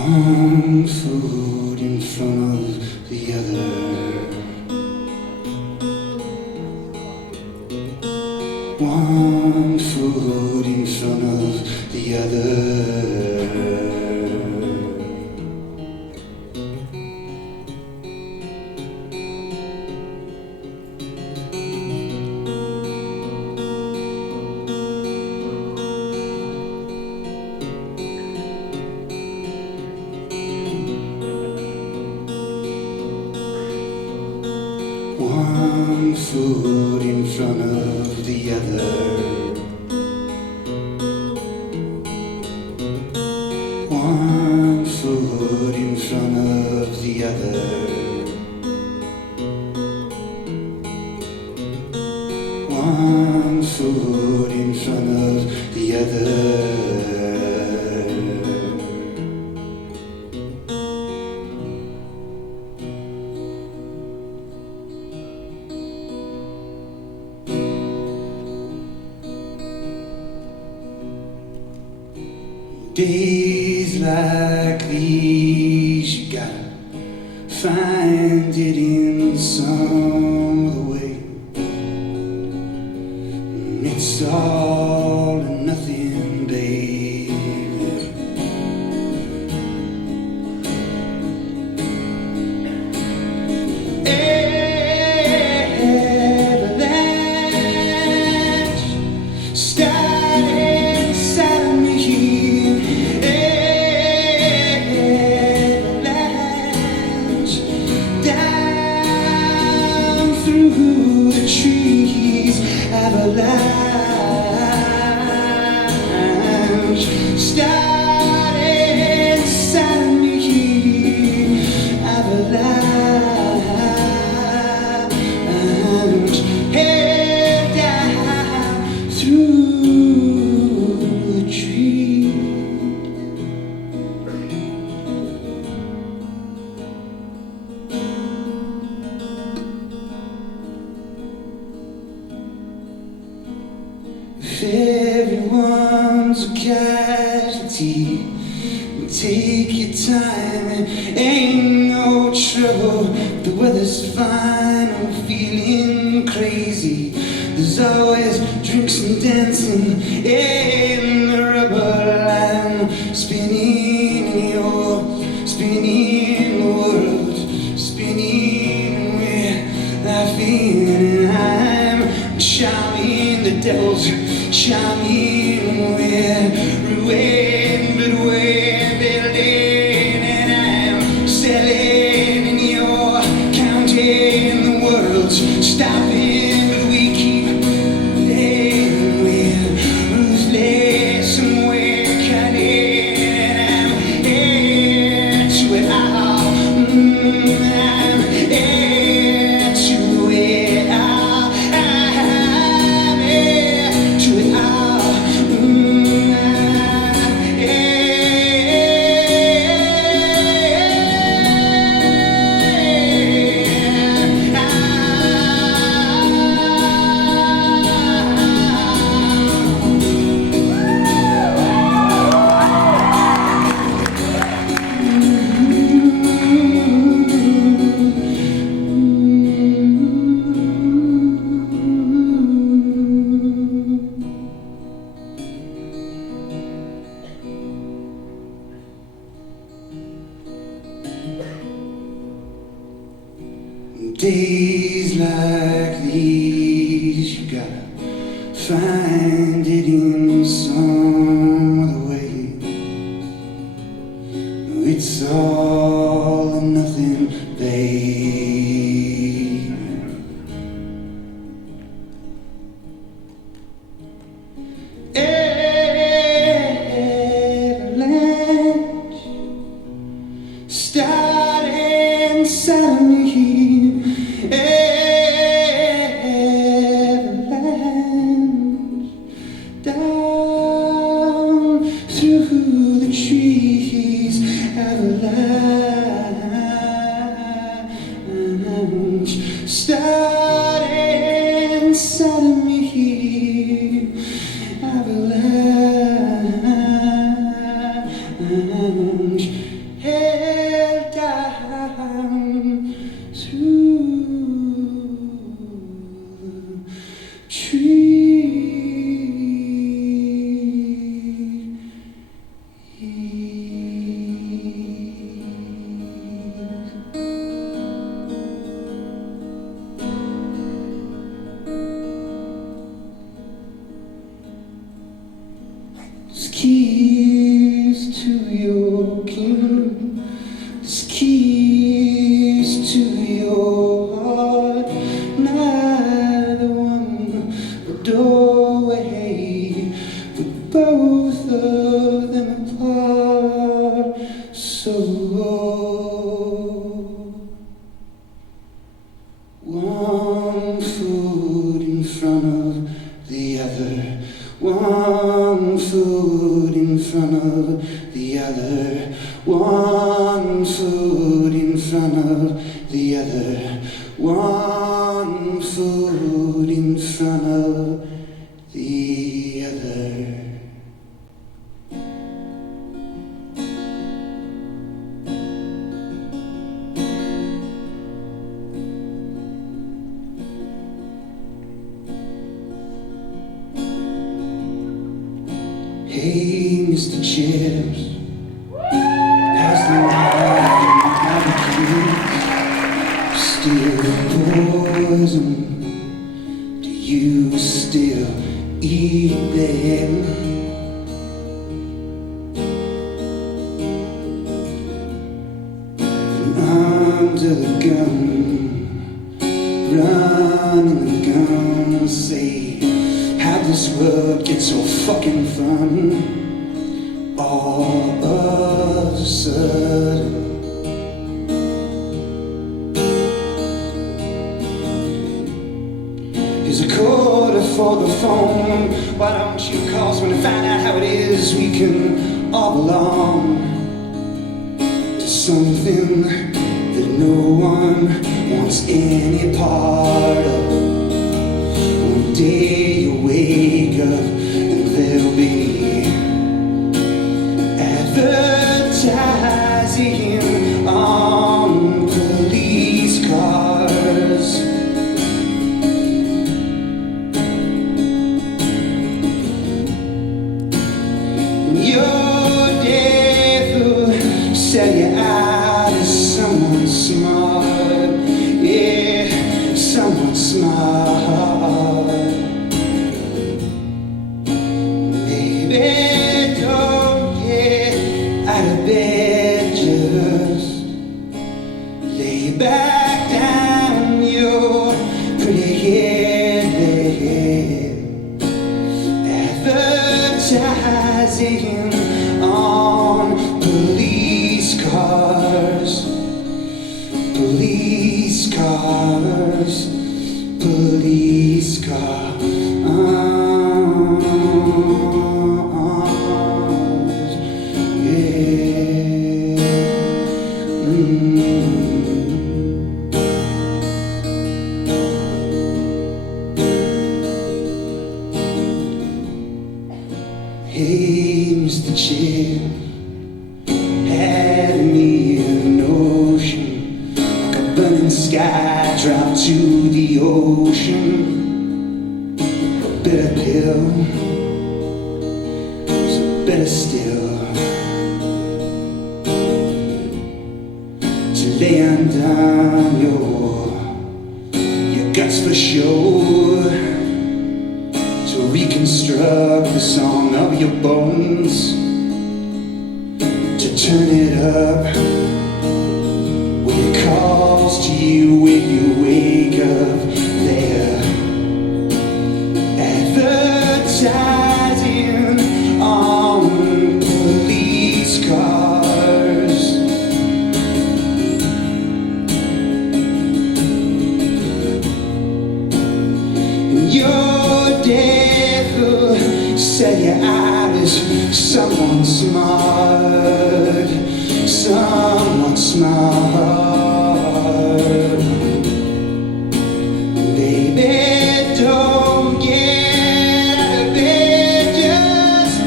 One foot in front of the other. One foot in front of the other. One foot in front of the other. One foot in front of the other. One foot in front of the other. Days like these, you gotta find it in some other way. And it's all or nothing, baby. Avalanche starting inside of me. Avalanche started inside of me. Avalanche head down through the tree. If everyone's a casualty, take your time, it ain't no trouble. The weather's fine, I'm feeling crazy. There's always drinks and dancing in the rubber line. Spinning in your, spinning the world, spinning we're laughing and I'm charming the devils. Charming, we're ruined, but we're building, and I'm selling, and you're counting the world's stopping, but we keep laying, we're ruthless, and we're cutting, and I'm heir to it all. I'm heir to it all. I'm heir to it all. Days like these, you gotta find it in some other way. It's all or nothing, babe. Avalanche started inside of me. Avalanche down through the trees. Avalanche started inside of me. Avalanche keys to your kingdom, there's keys to your heart, neither one a doorway, but both of them apart. So one foot in front of the other, one foot in front of the other, one foot in front of the other, one foot in front of the other. Hey, Mr. Chips, how's the life and still poison? Do you still eat them? And under the gun, running the gun, say, how'd this world get so fucking fun all of a sudden? Here's a quarter for the phone. Why don't you call someone and find out how it is we can all belong to something that no one wants any part of? One day you wake up and there'll be advertising on police cars. And your death will sell you out as someone smart, yeah, someone smart. Baby, don't get out of bed, just lay back down your pretty head there. Advertising on police cars, police cars, police cars. Hey, Mr. Chip, had me an ocean, like a burning sky dropped to the ocean. A bitter pill, so better still, to lay undone your guts for show, to reconstruct the song of your bones, to turn it up when it calls to you when you wake up there. Advertising on police cars. And your death will sell you out as someone smart, someone smart. Baby, don't get out of bed, just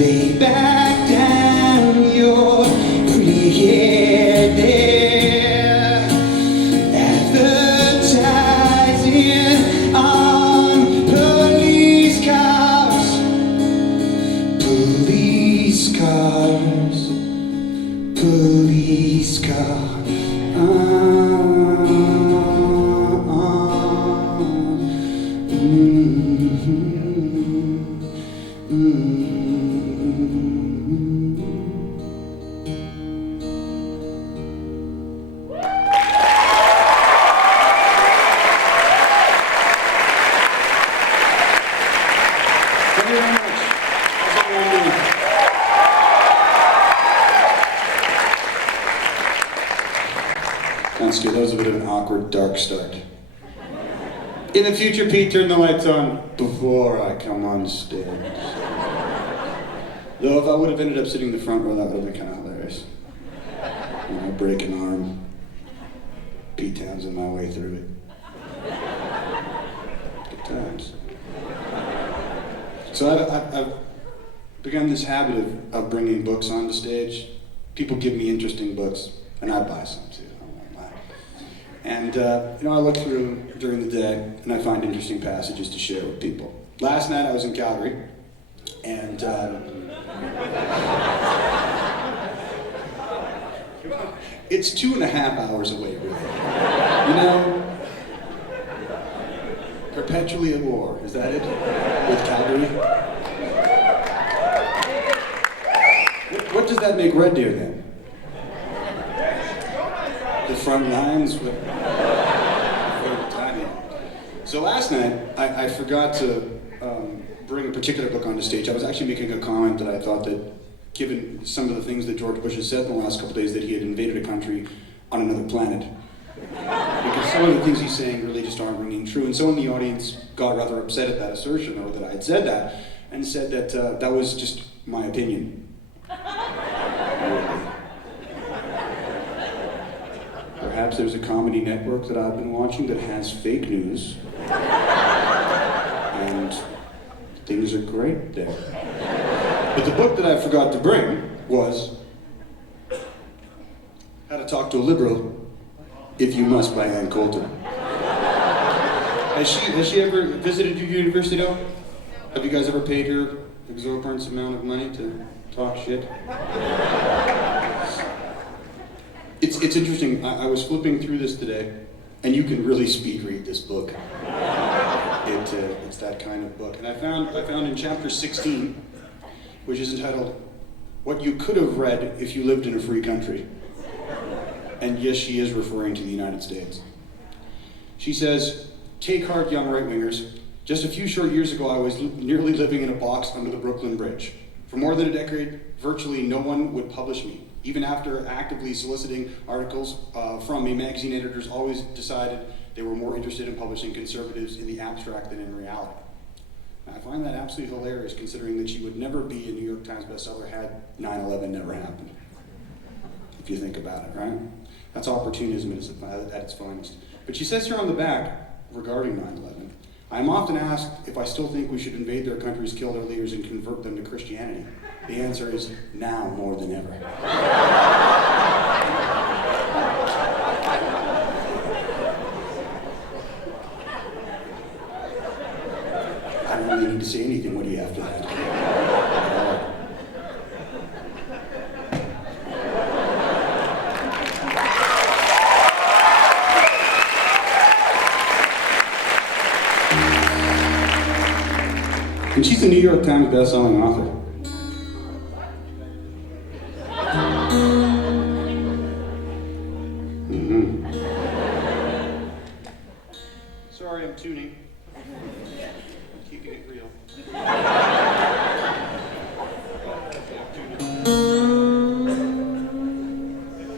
lay back down your pretty head there. Advertising on police cars, police cars, police cars. That was a bit of an awkward, dark start. In the future, Pete, turn the lights on before I come on stage. Though if I would have ended up sitting in the front row, that would have been kind of hilarious. You know, break an arm, Pete Townsend my way through it. Good times. So I've begun this habit of bringing books onto stage. People give me interesting books, and I buy some too. And, I look through during the day, and I find interesting passages to share with people. Last night I was in Calgary, and it's 2.5 hours away, really. You know, perpetually at war, is that it? With Calgary? What does that make Red Deer then? The front lines with So last night, I forgot to bring a particular book onto stage. I was actually making a comment that I thought that, given some of the things that George Bush has said in the last couple of days, that he had invaded a country on another planet. Because some of the things he's saying really just aren't ringing true. And someone in the audience got rather upset at that assertion, or that I had said that, and said that that was just my opinion. Perhaps there's a comedy network that I've been watching that has fake news. And things are great there. But the book that I forgot to bring was How to Talk to a Liberal If You Must by Ann Coulter. Has she ever visited your university though? Have you guys ever paid her exorbitant amount of money to talk shit? It's interesting. I was flipping through this today, and you can really speed read this book. It's that kind of book. And I found in chapter 16, which is entitled, What You Could Have Read If You Lived in a Free Country. And yes, she is referring to the United States. She says, take heart, young right-wingers. Just a few short years ago, I was nearly living in a box under the Brooklyn Bridge. For more than a decade, virtually no one would publish me. Even after actively soliciting articles from me, magazine editors always decided they were more interested in publishing conservatives in the abstract than in reality. I find that absolutely hilarious, considering that she would never be a New York Times bestseller had 9/11 never happened. If you think about it, right? That's opportunism at its finest. But she says here on the back, regarding 9/11, I'm often asked if I still think we should invade their countries, kill their leaders, and convert them to Christianity. The answer is now more than ever. I don't really need to say anything. What do you after that? And she's a New York Times best-selling author. Sorry, I'm tuning. Keeping it real.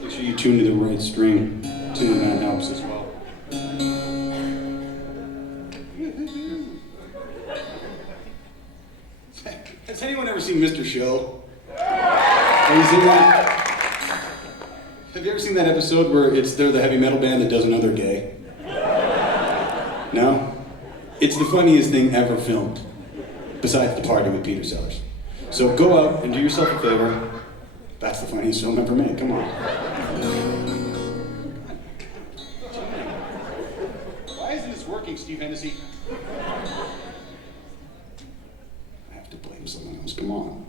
Make sure you tune to the right string. Tuning that helps as well. Has anyone ever seen Mr. Show? Have you seen that? Have you ever seen that episode where they're the heavy metal band that doesn't know they're gay? No? It's the funniest thing ever filmed, besides The Party with Peter Sellers. So go out and do yourself a favor. That's the funniest film ever made, come on. Why isn't this working, Steve Hennessy? I have to blame someone else, come on.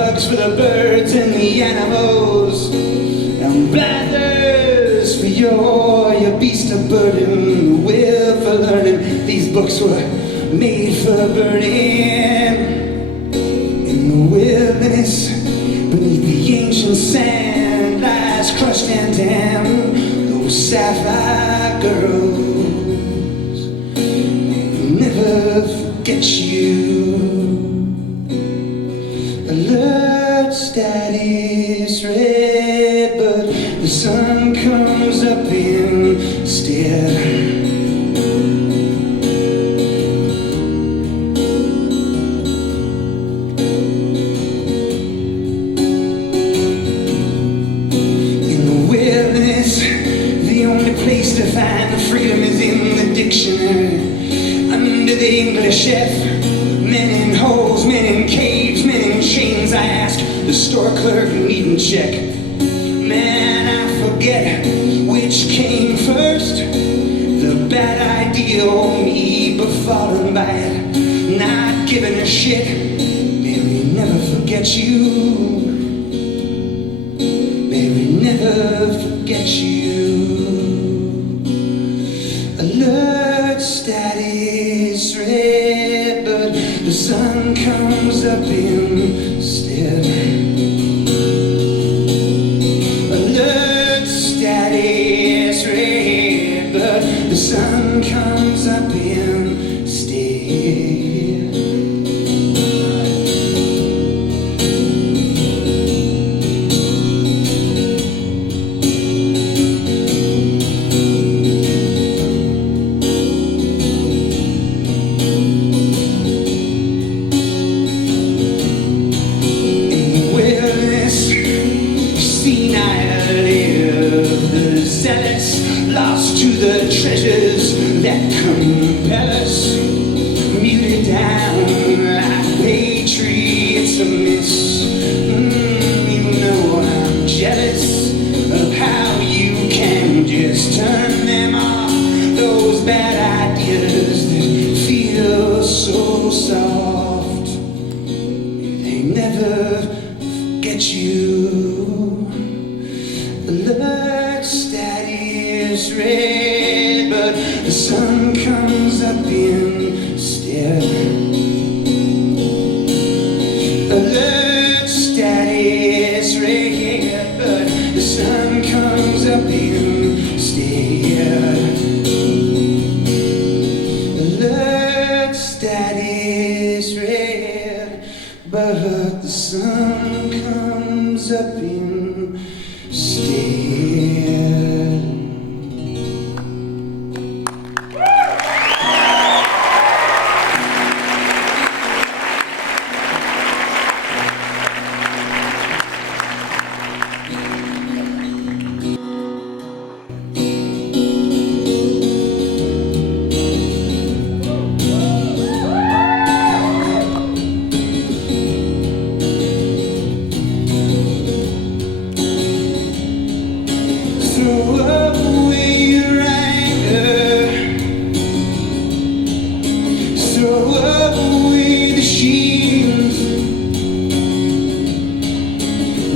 drugs for the birds and the animals, and blathers for your beast of burden, the will for learning. These books were made for burning. In the wilderness, beneath the ancient sand, lies crushed and damned those sapphire girls. They'll never forget you. Alert status red, but the sun comes up instead. Place to find the freedom is in the dictionary. Under the English F, men in holes, men in caves, men in chains. I ask the store clerk needn't check. Man, I forget which came first, the bad idea or me befallen by it, not giving a shit. May we never forget you. May we never forget you. Alert status red, but the sun comes up instead. Alert status red, but the sun comes up instead. Lost to the treasures that compel us, muted down like patriots amiss. You know I'm jealous of how you can just turn them off, those bad ideas that feel so soft. They never forget you. Alert status red, but the sun comes up instead. Alert status red, but the sun comes up instead. Alert status red, but the sun comes up instead.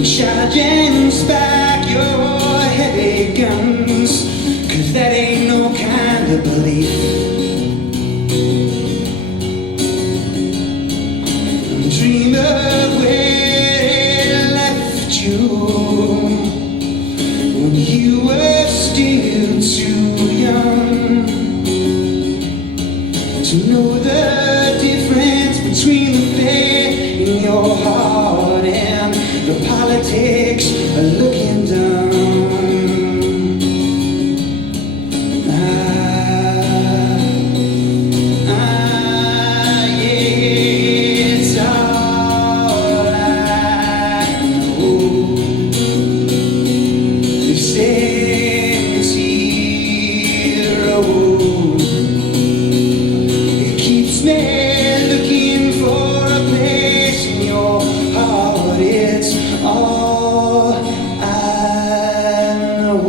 Charging back your heavy guns, 'cause that ain't no kind of belief. Dream of where it left you when you were still too young to know the difference between the faith in your heart and the politics are looking down. Yeah, it's all I know. This empty road, it keeps me looking for a place in your heart. It's all I know.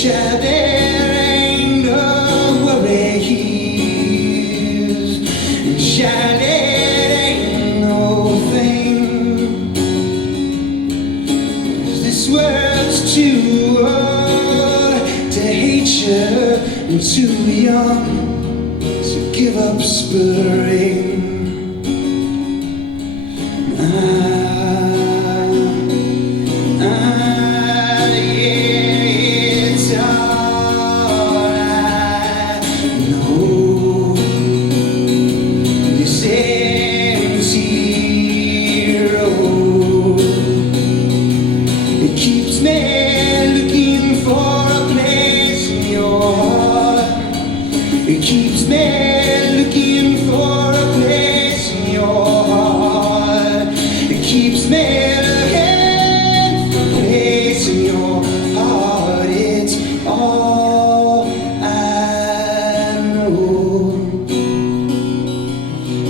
Child, there ain't no worries. Child, it ain't no thing. This world's too old to hate you and too young to give up spurring. It's all I know. This empty road, it keeps me looking for a place in your heart. It keeps me looking for a place in your heart. It keeps me looking for a place in your heart. It's all I know.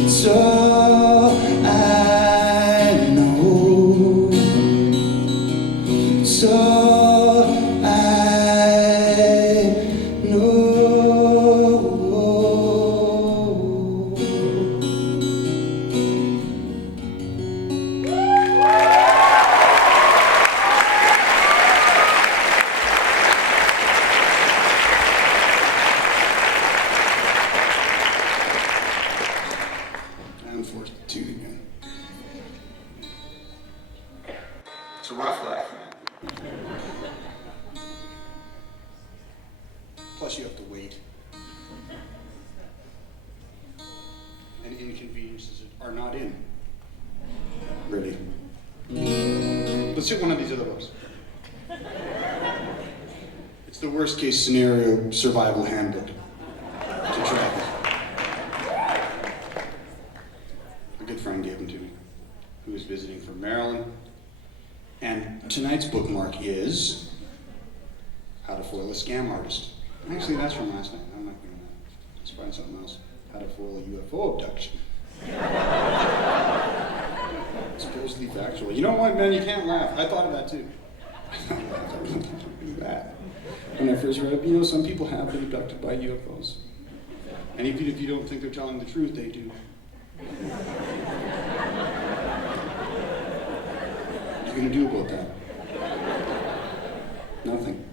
It's all I know. It's all I know. I'm forced to tune again. It's a rough life, man. Plus you have to wait. And inconveniences are not in. Really. Let's hit one of these other books. It's the worst case scenario survival handbook to travel. A good friend gave them to me, who was visiting from Maryland. And tonight's bookmark is How to Foil a Scam Artist. Actually, that's from last night. I'm not doing that. Let's find something else. How to Foil a UFO Abduction. Supposedly factual. You know what, man? You can't laugh. I thought of that too. I thought I really can't do that. When I first read it, you know, some people have been abducted by UFOs. And even if you don't think they're telling the truth, they do. What are you going to do about that? Nothing.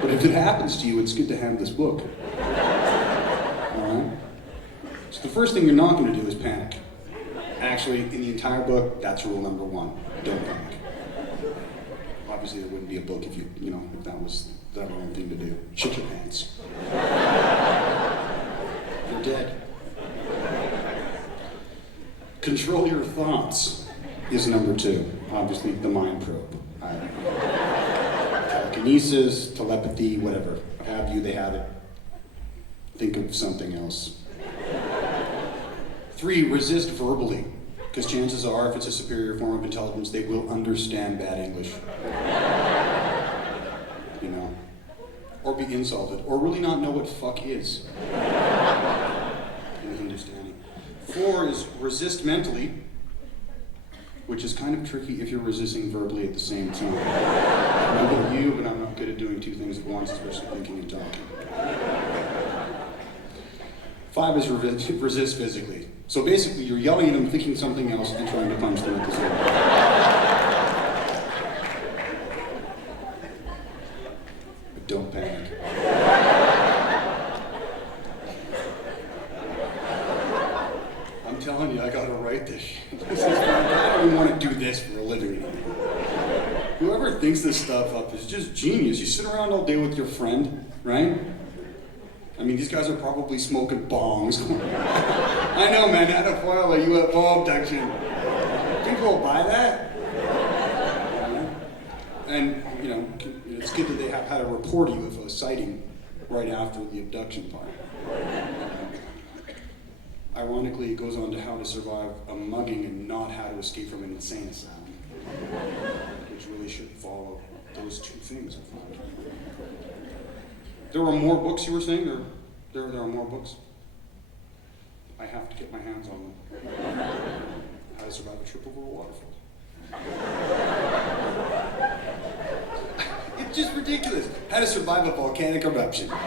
But if it happens to you, it's good to have this book. Alright? So the first thing you're not going to do is panic. Actually, in the entire book, that's rule number 1. Don't panic. Obviously, there wouldn't be a book if if that was the wrong thing to do. Shit your pants. You're dead. Control your thoughts is number 2. Obviously, the mind probe. Telekinesis, telepathy, whatever. Have you, they have it. Think of something else. 3, resist verbally. Because chances are, if it's a superior form of intelligence, they will understand bad English. Or be insulted, or really not know what fuck is. In understanding. 4 is resist mentally, which is kind of tricky if you're resisting verbally at the same time. I'm good at you, but I'm not good at doing 2 things at once, especially thinking and talking. 5 is resist physically. So basically, you're yelling at them, thinking something else, and trying to punch them at the same time. But don't panic. I'm telling you, I gotta write this shit. I don't even want to do this for a living anymore. Whoever thinks this stuff up is just genius. You sit around all day with your friend, right? I mean, these guys are probably smoking bongs. I know, man, how to foil a UFO abduction. People will buy that. And, it's good that they have how to report a UFO sighting right after the abduction part. Ironically, it goes on to how to survive a mugging and not how to escape from an insane asylum. Which really should follow those 2 things, I found. There are more books, you were saying? There are more books? I have to get my hands on them. How to Survive a Trip Over a Waterfall. It's just ridiculous. How to survive a volcanic eruption. Watch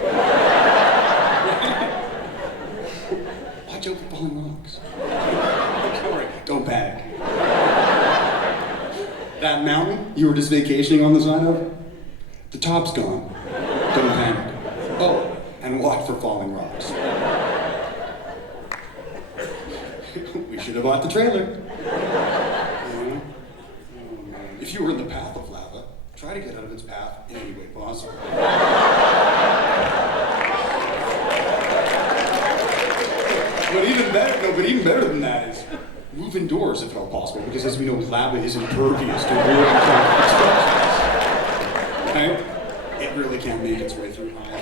out for falling rocks. Don't panic. That mountain you were just vacationing on the side of, the top's gone. Don't panic. Oh, and watch for falling rocks. We should have bought the trailer. If you were in the path of lava, try to get out of its path in any way possible. But even better than that is move indoors if at all possible, because as we know, lava is impervious to real constructions. Right? It really can't make its way through either.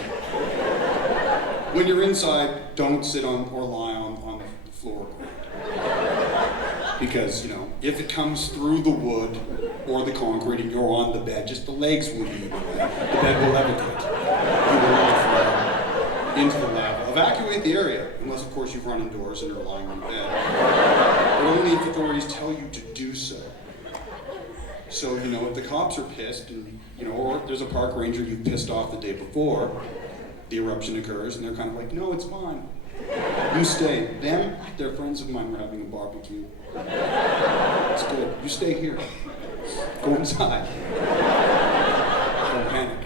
When you're inside, don't sit on or lie on the floor. Because, if it comes through the wood or the concrete and you're on the bed, just the legs will be the bed will levitate. You will not fall into the lava. Evacuate the area, unless of course you've run indoors and you're lying on the bed. But only if authorities tell you to do so. So, if the cops are pissed and, or there's a park ranger you pissed off the day before, the eruption occurs and they're kind of like, no, it's fine. You stay. Them, they're friends of mine, we're having a barbecue. It's good. You stay here. Go inside. Don't panic.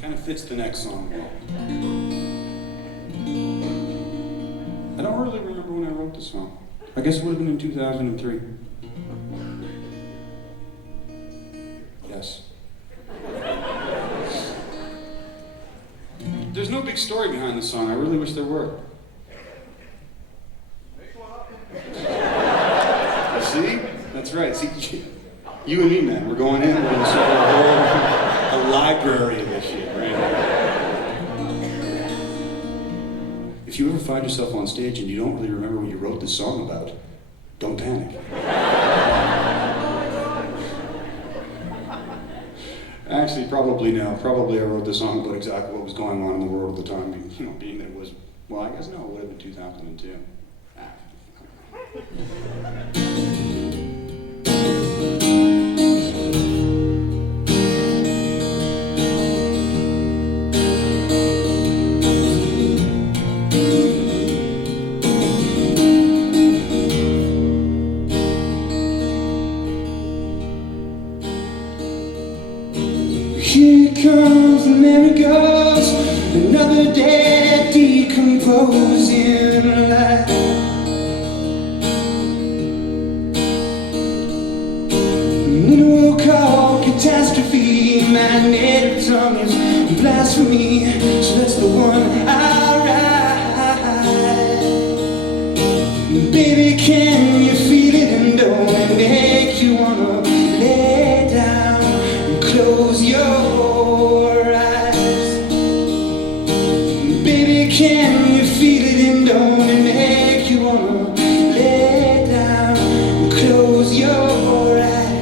Kind of fits the next song well. I don't really remember when I wrote this song. I guess it would have been in 2003. Yes. There's no big story behind the song. I really wish there were. See? That's right. See, you and me, man, we're going in. We're going to start a library of this shit, right? If you ever find yourself on stage and you don't really remember what you wrote this song about, don't panic. Actually, probably no. Probably I wrote this song about exactly what was going on in the world at the time. Being that it was, well, I guess no, it would have been 2002. Here it comes and there it goes, another dead decomposing life. Mineral called Catastrophe, my native tongue is blasphemy, so that's the one I write. Baby, can you feel it and don't it make you wanna lay down and close your can you feel it and don't it make you wanna lay down and close your eyes?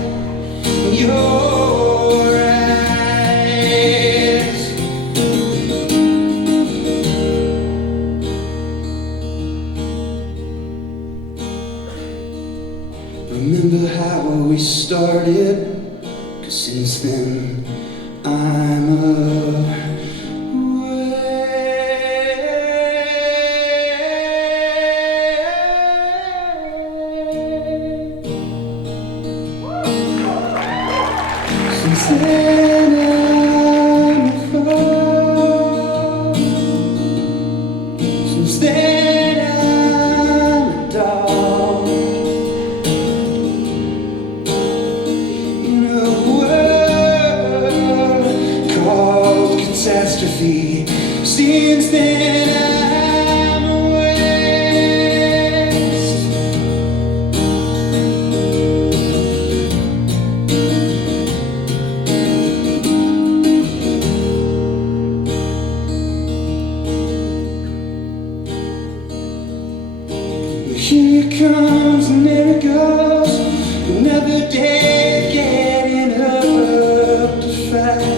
Remember how we started? 'Cause since then I'm Catastrophe. Since then I'm west. Here it comes and there it goes, another day getting up to fight.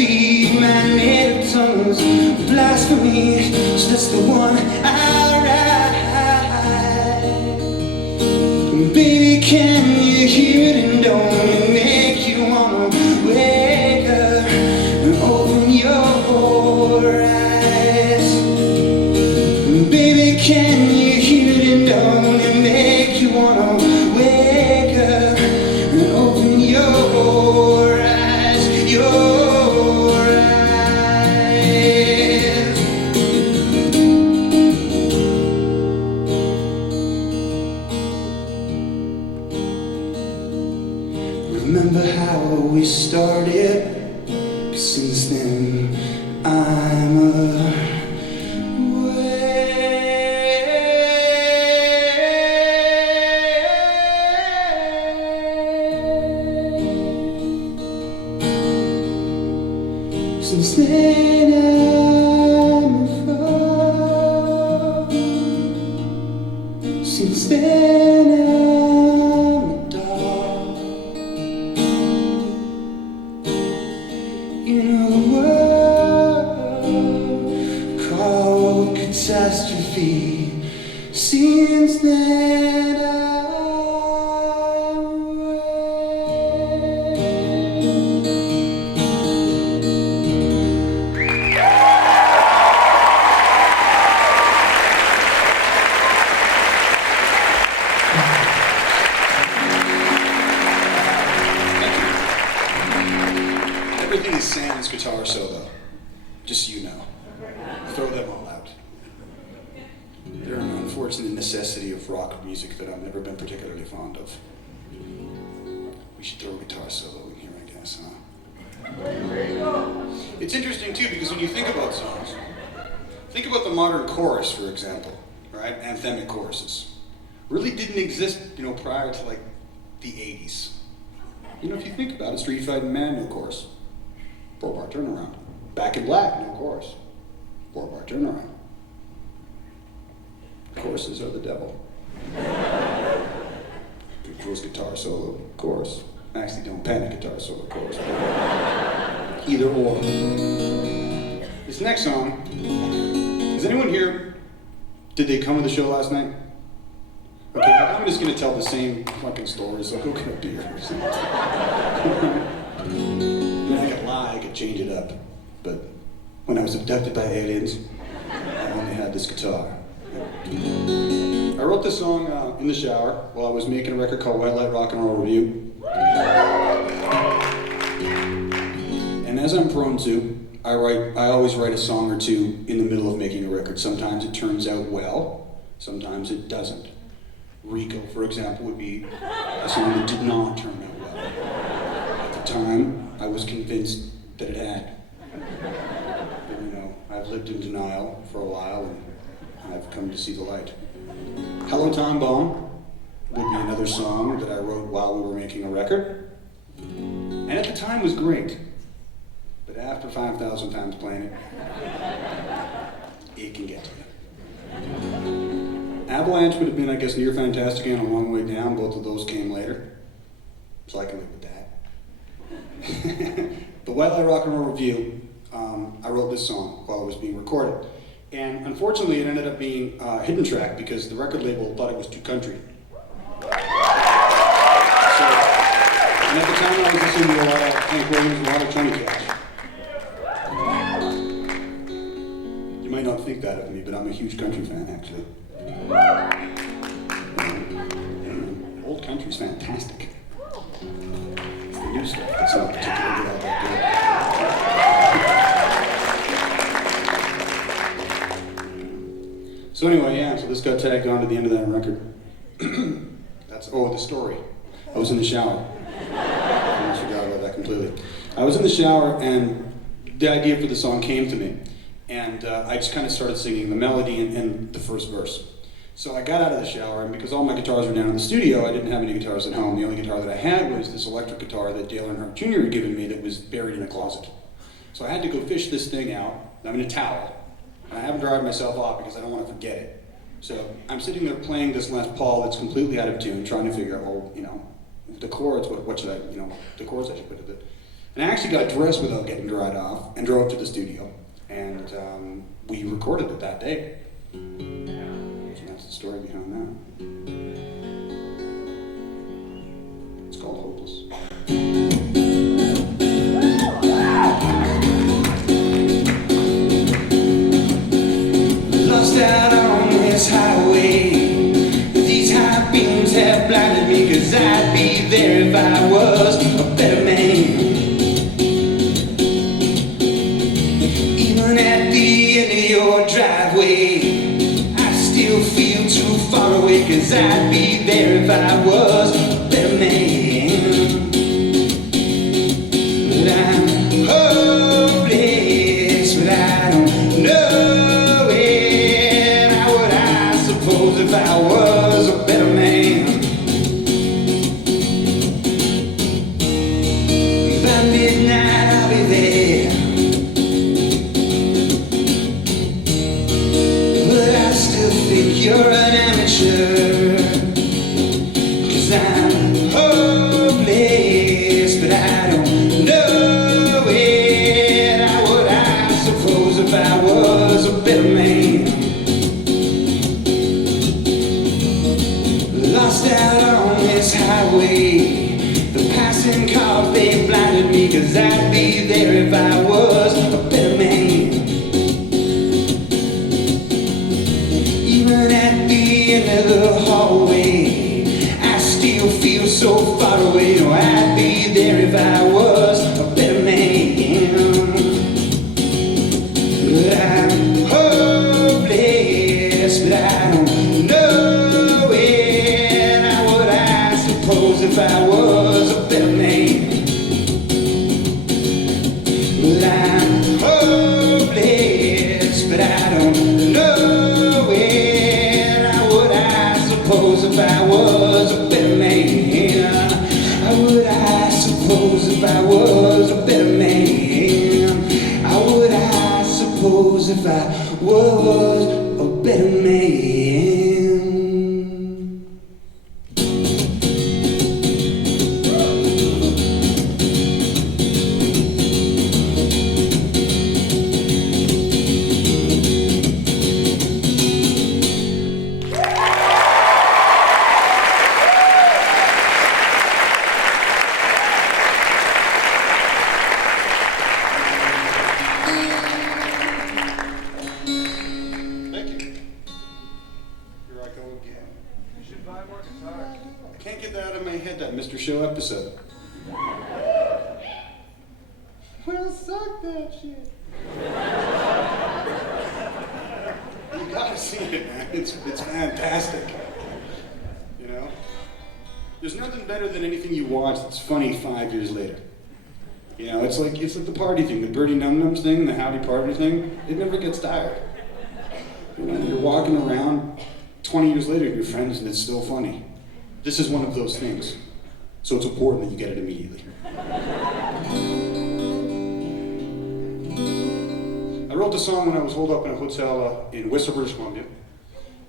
catastrophe. My native tongue was blasphemy, so that's the one I write. Baby, can you hear it, and don't it make you wanna wake up and open your eyes? Baby, can you hear it, and don't it make you wanna wake up and open your eyes, your eyes? Remember how we started? 'Cause since then I'm since then I'm afraid. Since then I'm a dog. In a world called catastrophe. Since then I'm Everything is Sam's guitar solo, just so you know. Throw them all out. They're an unfortunate necessity of rock music that I've never been particularly fond of. We should throw a guitar solo in here, I guess, huh? It's interesting too, because when you think about songs, think about the modern chorus, for example, right? Anthemic choruses. Really didn't exist, prior to like the 80s. If you think about it, Street Fighting Man, no chorus. 4-bar turnaround. Back in Black, no chorus. 4-bar turnaround. Choruses are the devil. Coolest guitar solo, chorus. Actually, Don't Panic guitar solo, chorus. Either or. This next song, is anyone here, did they come to the show last night? Okay, I'm just gonna tell the same fucking story, so go get a beer or something. I could lie, I could change it up, but when I was abducted by aliens, I only had this guitar. I wrote this song in the shower while I was making a record called White Light Rock and Roll Review. And as I'm prone to, I always write a song or two in the middle of making a record. Sometimes it turns out well, sometimes it doesn't. Rico, for example, would be a song that did not turn out well. At the time, I was convinced that it had. But, I've lived in denial for a while, and I've come to see the light. Hello Tom Bomb would be another song that I wrote while we were making a record. And at the time was great. But after 5,000 times playing it, it can get to you. Avalanche would have been, I guess, near fantastic and a long way down. Both of those came later. So I can live with that. The White Light Rock and Roll Review, I wrote this song while it was being recorded. And unfortunately, it ended up being a hidden track because the record label thought it was too country. And at the time, I was listening to a lot of Hank Williams, a lot of Johnny Cash. You might not think that of me, but I'm a huge country fan, actually. Old country's fantastic. It's the new stuff that's not particularly all that good. So anyway, so this got tagged on to the end of that record. The story. I was in the shower. I almost forgot about that completely. I was in the shower, and the idea for the song came to me. And I just kind of started singing the melody and the first verse. So I got out of the shower, and because all my guitars were down in the studio, I didn't have any guitars at home. The only guitar that I had was this electric guitar that Dale Earnhardt Jr. had given me that was buried in a closet. So I had to go fish this thing out. I'm in a towel, and I haven't dried myself off because I don't want to forget it. So I'm sitting there playing this Les Paul that's completely out of tune, trying to figure out, the chords, what should I, the chords I should put to it. And I actually got dressed without getting dried off and drove to the studio. And we recorded it that day. So that's the story behind that. It's called Hopeless. Lost out on this highway. These high beams have blinded me, 'cause I'd be there if I was a better man. Even at the end of your driveway, I still feel too far away, 'cause I'd be there if I was a better man. But I'm hopeless, but I don't know it. How would I suppose if I was a better man? By midnight I'll be there, but I still think you're an amateur. 'Cause I'm hopeless, but I don't know it. How would I suppose if I was a better man? Lost out on this highway. The passing cars, they blinded me, 'cause I'd be there if I was a better man. Even at the end of the hallway, I still feel so far away. No, I'd be there if I was a better man. But I'm hopeless, but I don't know it. How would I suppose if I was a better man? But I'm hopeless, but I don't know it. How would I suppose if I was a better man? How would I suppose if I was a better man? How would I suppose if I was a better man? Mr. Show episode. Well, suck that shit. You gotta see it, man. It's fantastic. You know? There's nothing better than anything you watch that's funny 5 years later. You know, it's like the party thing, the Birdie Num Nums thing, the Howdy Party thing. It never gets tired. You know, you're walking around 20 years later with your friends and it's still funny. This is one of those things. So it's important that you get it immediately. I wrote the song when I was holed up in a hotel in Whistler, British Columbia.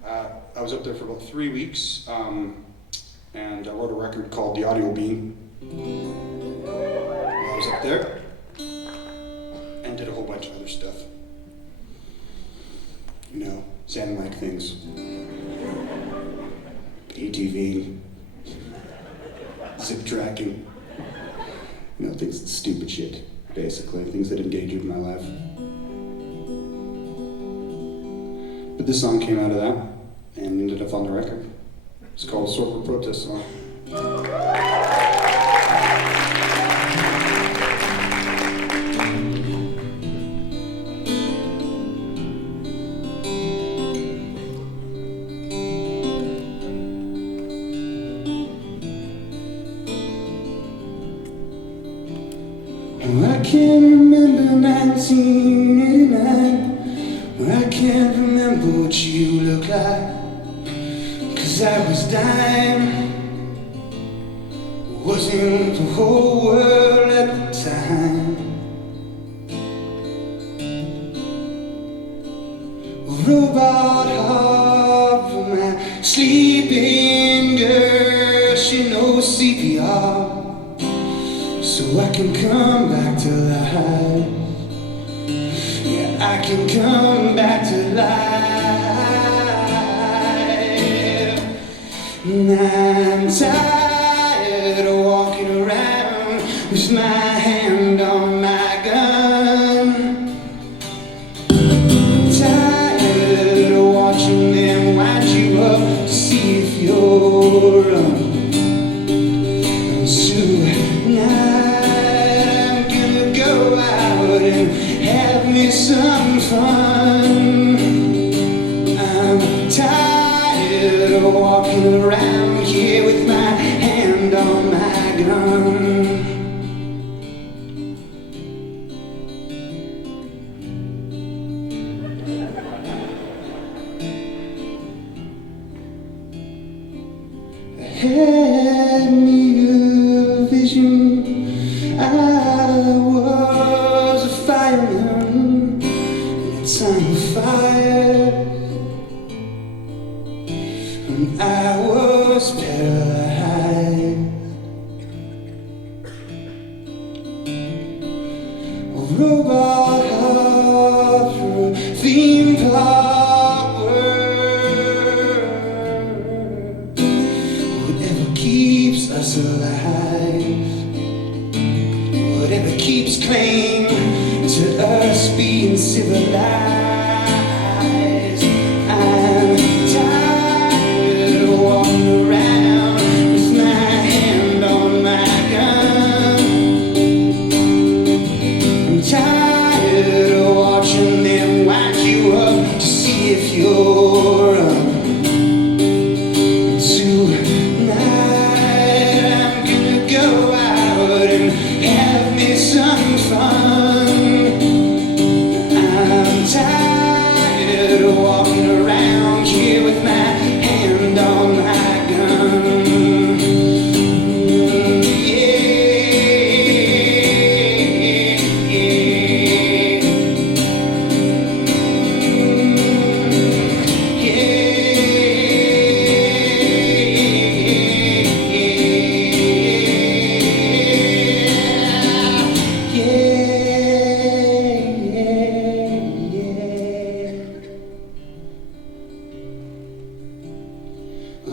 I was up there for about 3 weeks, and I wrote a record called The Audio Beam. I was up there and did a whole bunch of other stuff. You know, Zen-like things. ATV. Zip tracking, you know, things, stupid shit, basically, things that endangered my life. But this song came out of that and ended up on the record. It's called Sort of a Protest Song. I can't remember 1989. I can't remember what you look like. 'Cause I was dying. Wasn't the whole world at the time. A robot heart for my sleeping girl. She knows CPR. so I can come back to life. Yeah, I can come back to life. And I'm tired of walking around with my hand on my gun. Tired of watching them wind you up to see if you'll run. And tonight I'm gonna go out and have me some fun. I'm tired of walking around here with my hand on my gun. Had me a vision, I was a fireman in a time of fire, and I was paralyzed. A robot hop through a theme park world. Whatever keeps us alive, whatever keeps claim to us being civilized. I'm tired of walking around with my hand on my gun. I'm tired of watching them wind you up to see if you're run. Some fun. I'm tired of walking around here with my hand on my gun.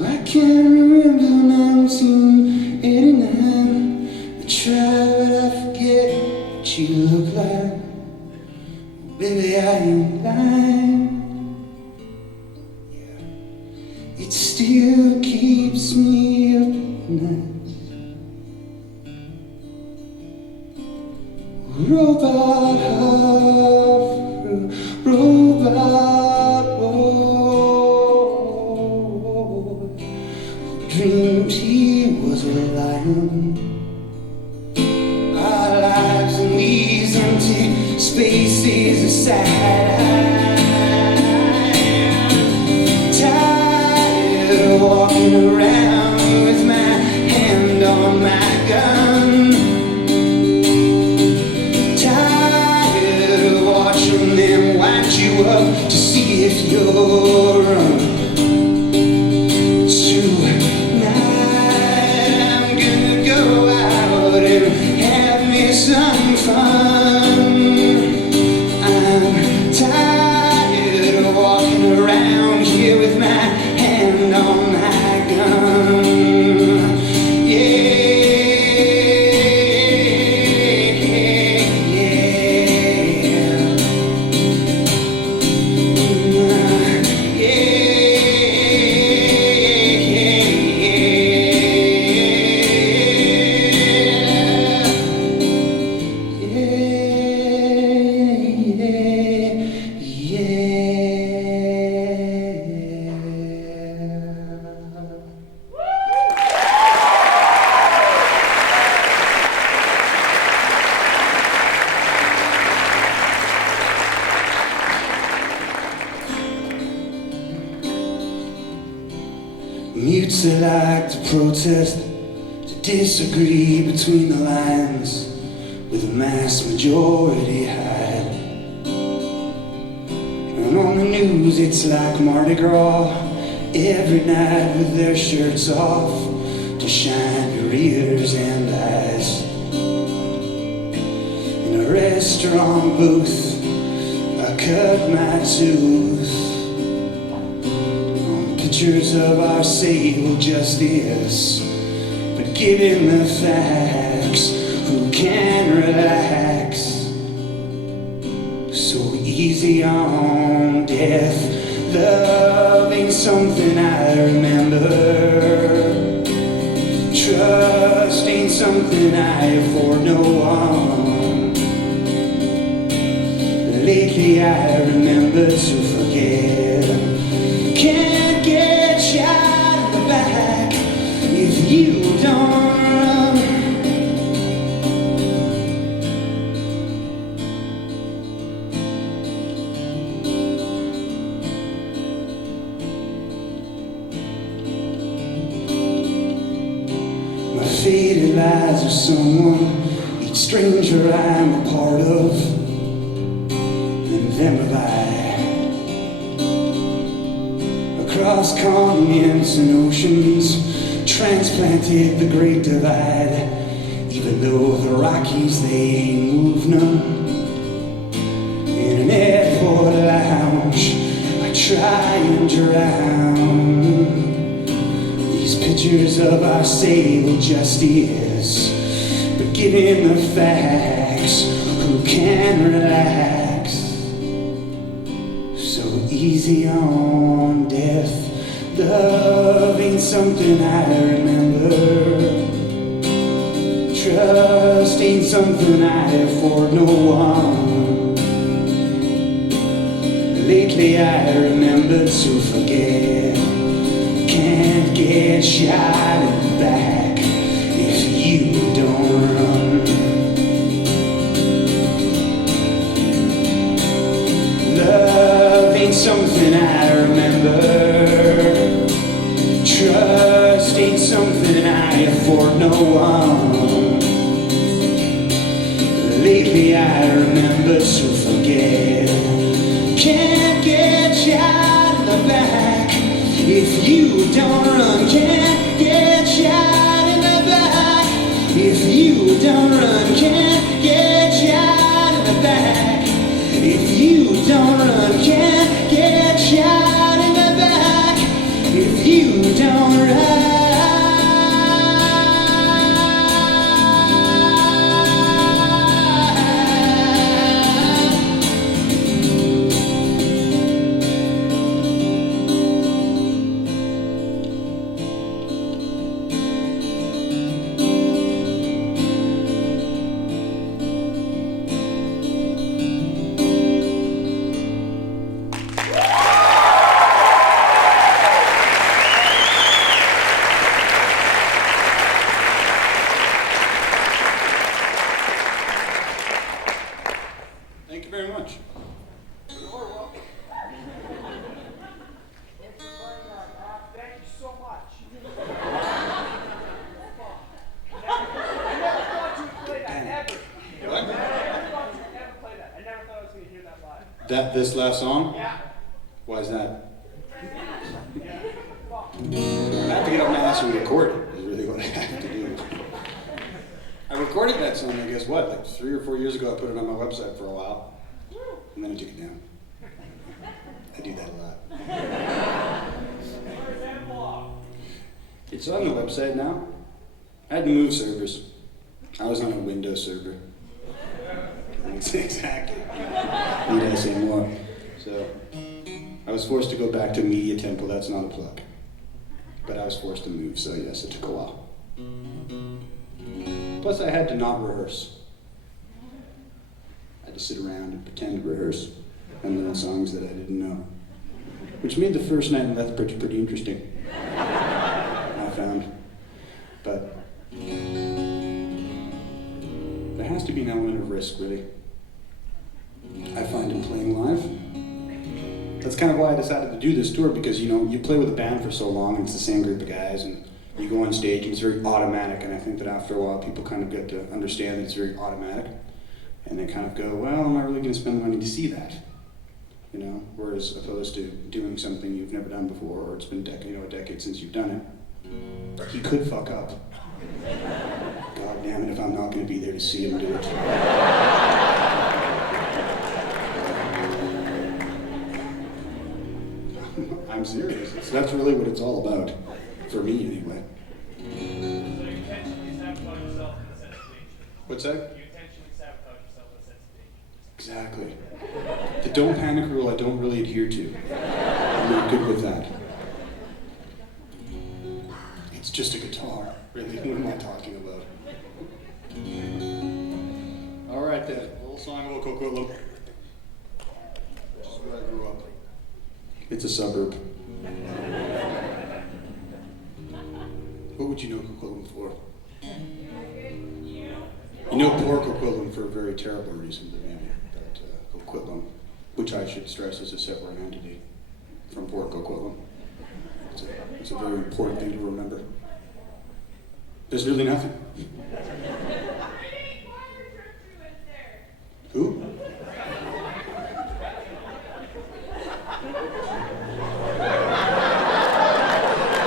I can't remember 1989. I try but I forget what you look like. Baby, I ain't lying. Yeah. It still keeps me up at night. Robot hop through robot road. Dreamed he was a lion. Our lives in these empty spaces aside. Tired of walking around with my hand on my gun. Tired of watching them wind you up to see if you're run. Some fun. I'm tired of walking around here with my hand on my gun. Mutes that like to protest, to disagree between the lines, with a mass majority hide. And on the news it's like Mardi Gras, every night with their shirts off, to shine your ears and eyes. restaurant booth, I cut my tooth on pictures of our civil justice. But given the facts, who can relax? So easy on death, love ain't something I remember. Trust ain't something I afford no one. Lately I remember to forget. Can't get shot in the back if you don't run. My faded lies are someone, each stranger I'm a part of, and them have I. Across continents and oceans, transplanted the Great Divide. Even though the Rockies, they ain't moved none. In an airport lounge, I try and drown these pictures of our civil justice. But given the facts, who can relax? So easy on death, love ain't something I remember. Trust ain't something I afford no one. Lately I remember to forget. Can't get shot in the back if you don't run. Love ain't something I remember. Trust ain't something I afford no one. Lately I remember to forget. Can't get shot in the back if you don't run. Can't get shot in the back if you don't run. Can't get shot in the back if you don't run. Can't get shot in the back if you don't run. Thank you very much. You're welcome. Thanks for playing that, Matt. Thank you so much. I never thought you'd play that, ever. What? I never thought you'd ever play that. I never thought I was going to hear that live. This last song? Yeah. Why is that? Yeah. Fuck. I have to get up my ass and record it, is really what I have to do. I recorded that song, I guess, what, like 3 or 4 years ago. I put it on my website for a while, and then I took it down. I do that a lot. Where's Envelope? It's on the website now. I had to move servers. I was on a Windows server. Exactly. Need I say more? So, I was forced to go back to Media Temple. That's not a plug. But I was forced to move, so yes, it took a while. Plus, I had to not rehearse. I had to sit around and pretend to rehearse and learn songs that I didn't know. Which made the first night in Lethbridge pretty interesting, I found. But there has to be an element of risk, really. I find in playing live. That's kind of why I decided to do this tour, because, you know, you play with a band for so long and it's the same group of guys, and you go on stage and it's very automatic, and I think that after a while people kind of get to understand that it's very automatic, and they kind of go, well, I'm not really going to spend money to see that, you know, whereas opposed to doing something you've never done before, or it's been a decade since you've done it, you could fuck up. God damn it if I'm not going to be there to see him do it. I'm serious. That's really what it's all about. For me, anyway. So you intentionally sabotage yourself in the sense of danger. What's that? You intentionally sabotage yourself in the sense of danger. Exactly. The don't panic rule I don't really adhere to. I'm not good with that. It's just a guitar, really. What am I talking about? All right then, a little song about Coquitlam. This is where I grew up. It's a suburb. What would you know Coquitlam for? You know poor Coquitlam for a very terrible reason, but maybe. But Coquitlam, which I should stress is a separate entity from Port Coquitlam. It's a very important thing to remember. There's really nothing. Who?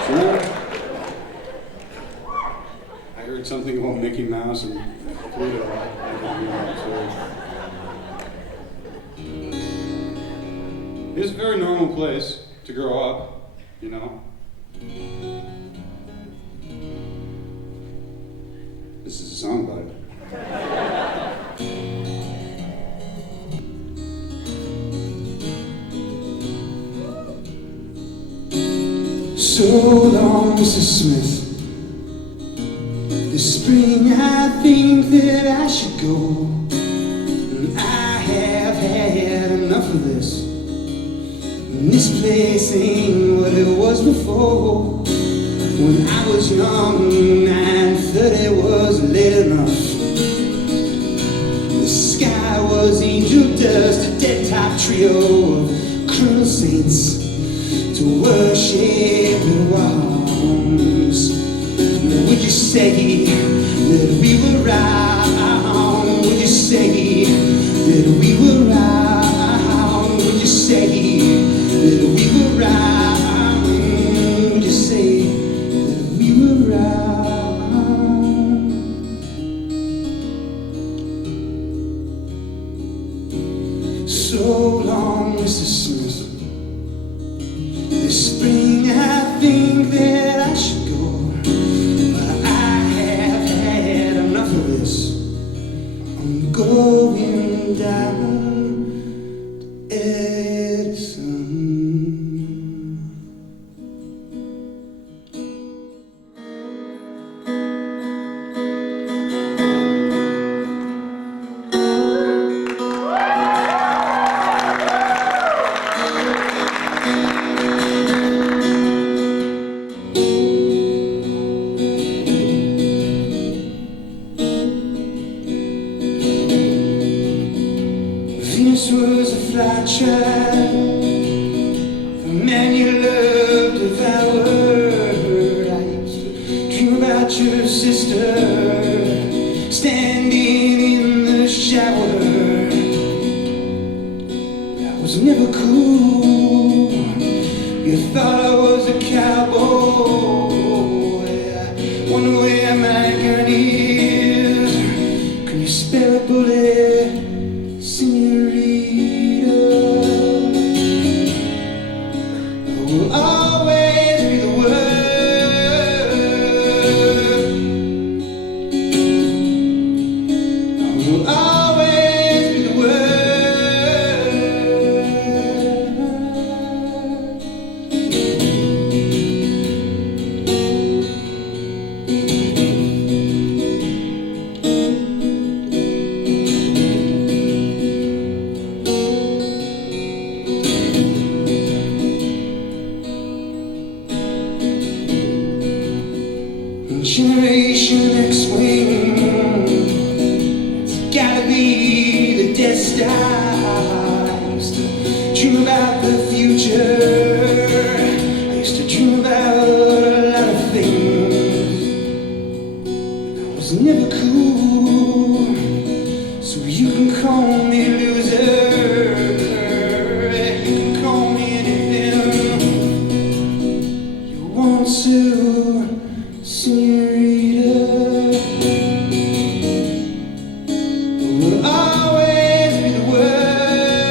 Sure. I heard something about Mickey Mouse and Pluto. It's a very normal place to grow up, you know. This is a song about it. So long, Mrs. Smith. This spring I think that I should go. I have had enough of this. This place ain't what it was before. When I was young, 9:30 was late enough. The sky was angel dust, a dead top trio of criminal saints to worship in arms. Would you say that we were wrong? Would you say that we were wrong? Would you say that we were wrong? Would you say that we were wrong? So long, Mrs. Smith. This spring I think that I should go, but I have had enough of this. I'm going down to Edison. Venus was a fly trap, the man you loved devoured. I used to dream about your sister standing in the shower. That was never cool. You thought I was a cowboy. I wonder where my gun is. Can you spare a bullet? Senorita, I will always be the word. I will always be the word. Generation X-Wing, it's gotta be the Death Star. I used to dream about the future. I used to dream about a lot of things. I was never cool, so you can call me loser. You can call me anything you want to. Senorita, I will always be the word.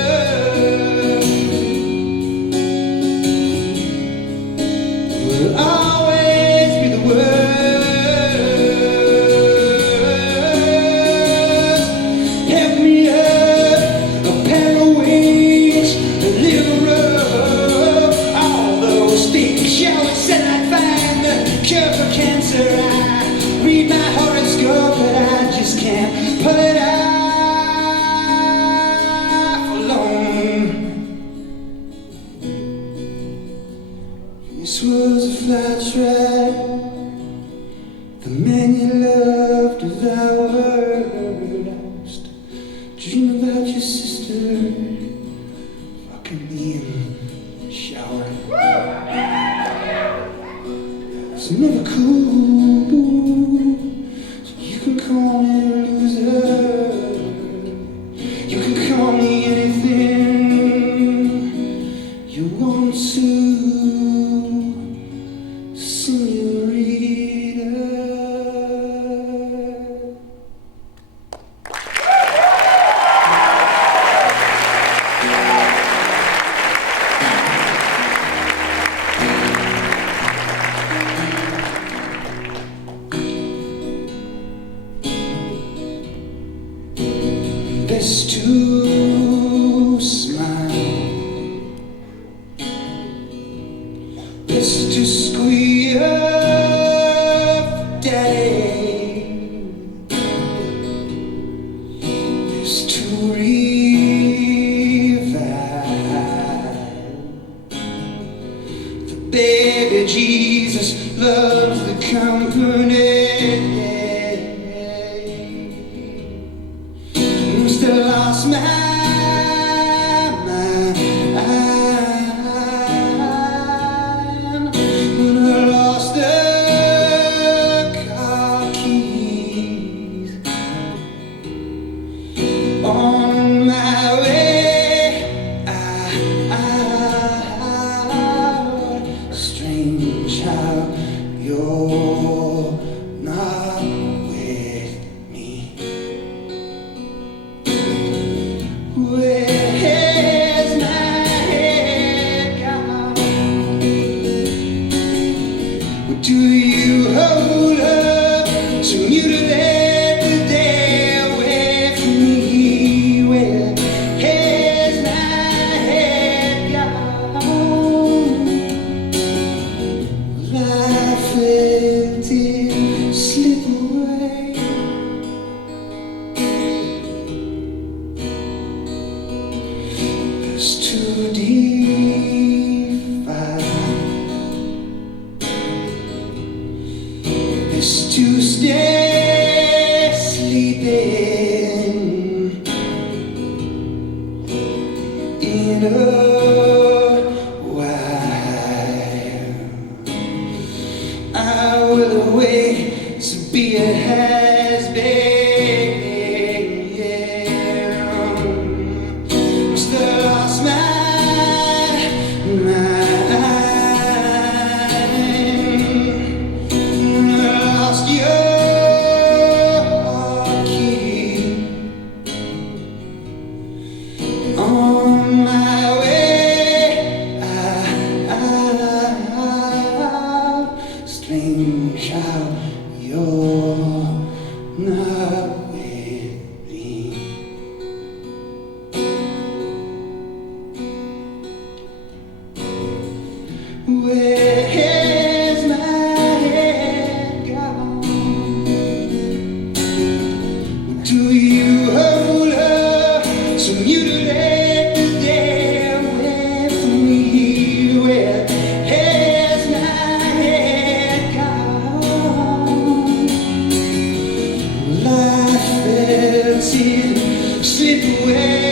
is to smile. It's to squeeze up daddy. It's to revive. The baby Jesus loves the company. Still lost my mind when I lost the car keys on my way out. Strange how you're not with me. Where's my head gone? What do you hold up to you to let the day away from me? Where's my head gone? Well, I felt it slip away. It's too deep. It's to stay sleeping in a while. I will await to be a has been. Lost my mind. Lost your key on my way out. Strange how you're not with me. Where's my head gone? Do you hold up to you to let the day away from me? Where's my head gone? Well, I felt it slip away.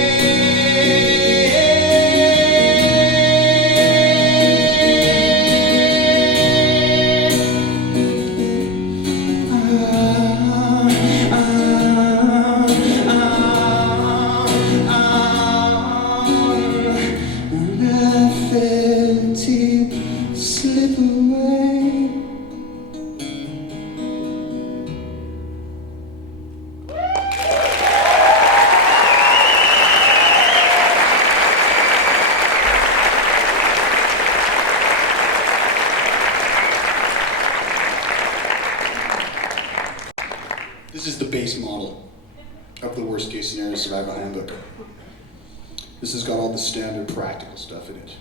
Slip away. This is the base model of the worst case scenario survival handbook. This has got all the standard practical stuff in it.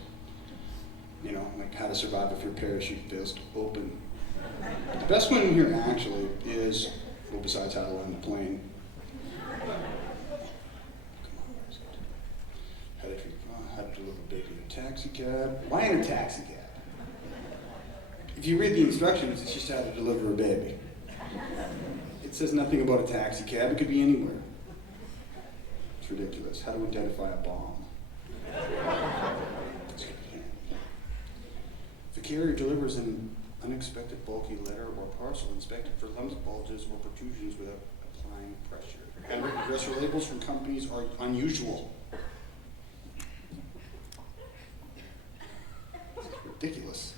You know, like how to survive if your parachute fails to open. But the best one in here actually is, well, besides how to land the plane. Come on, where is it? How to deliver a baby in a taxi cab. Why in a taxi cab? If you read the instructions, it's just how to deliver a baby. It says nothing about a taxi cab. It could be anywhere. It's ridiculous. How to identify a bomb. If a carrier delivers an unexpected bulky letter or parcel, inspect it for lumps, bulges, or protrusions without applying pressure. Handwritten address or labels from companies are unusual. It's ridiculous.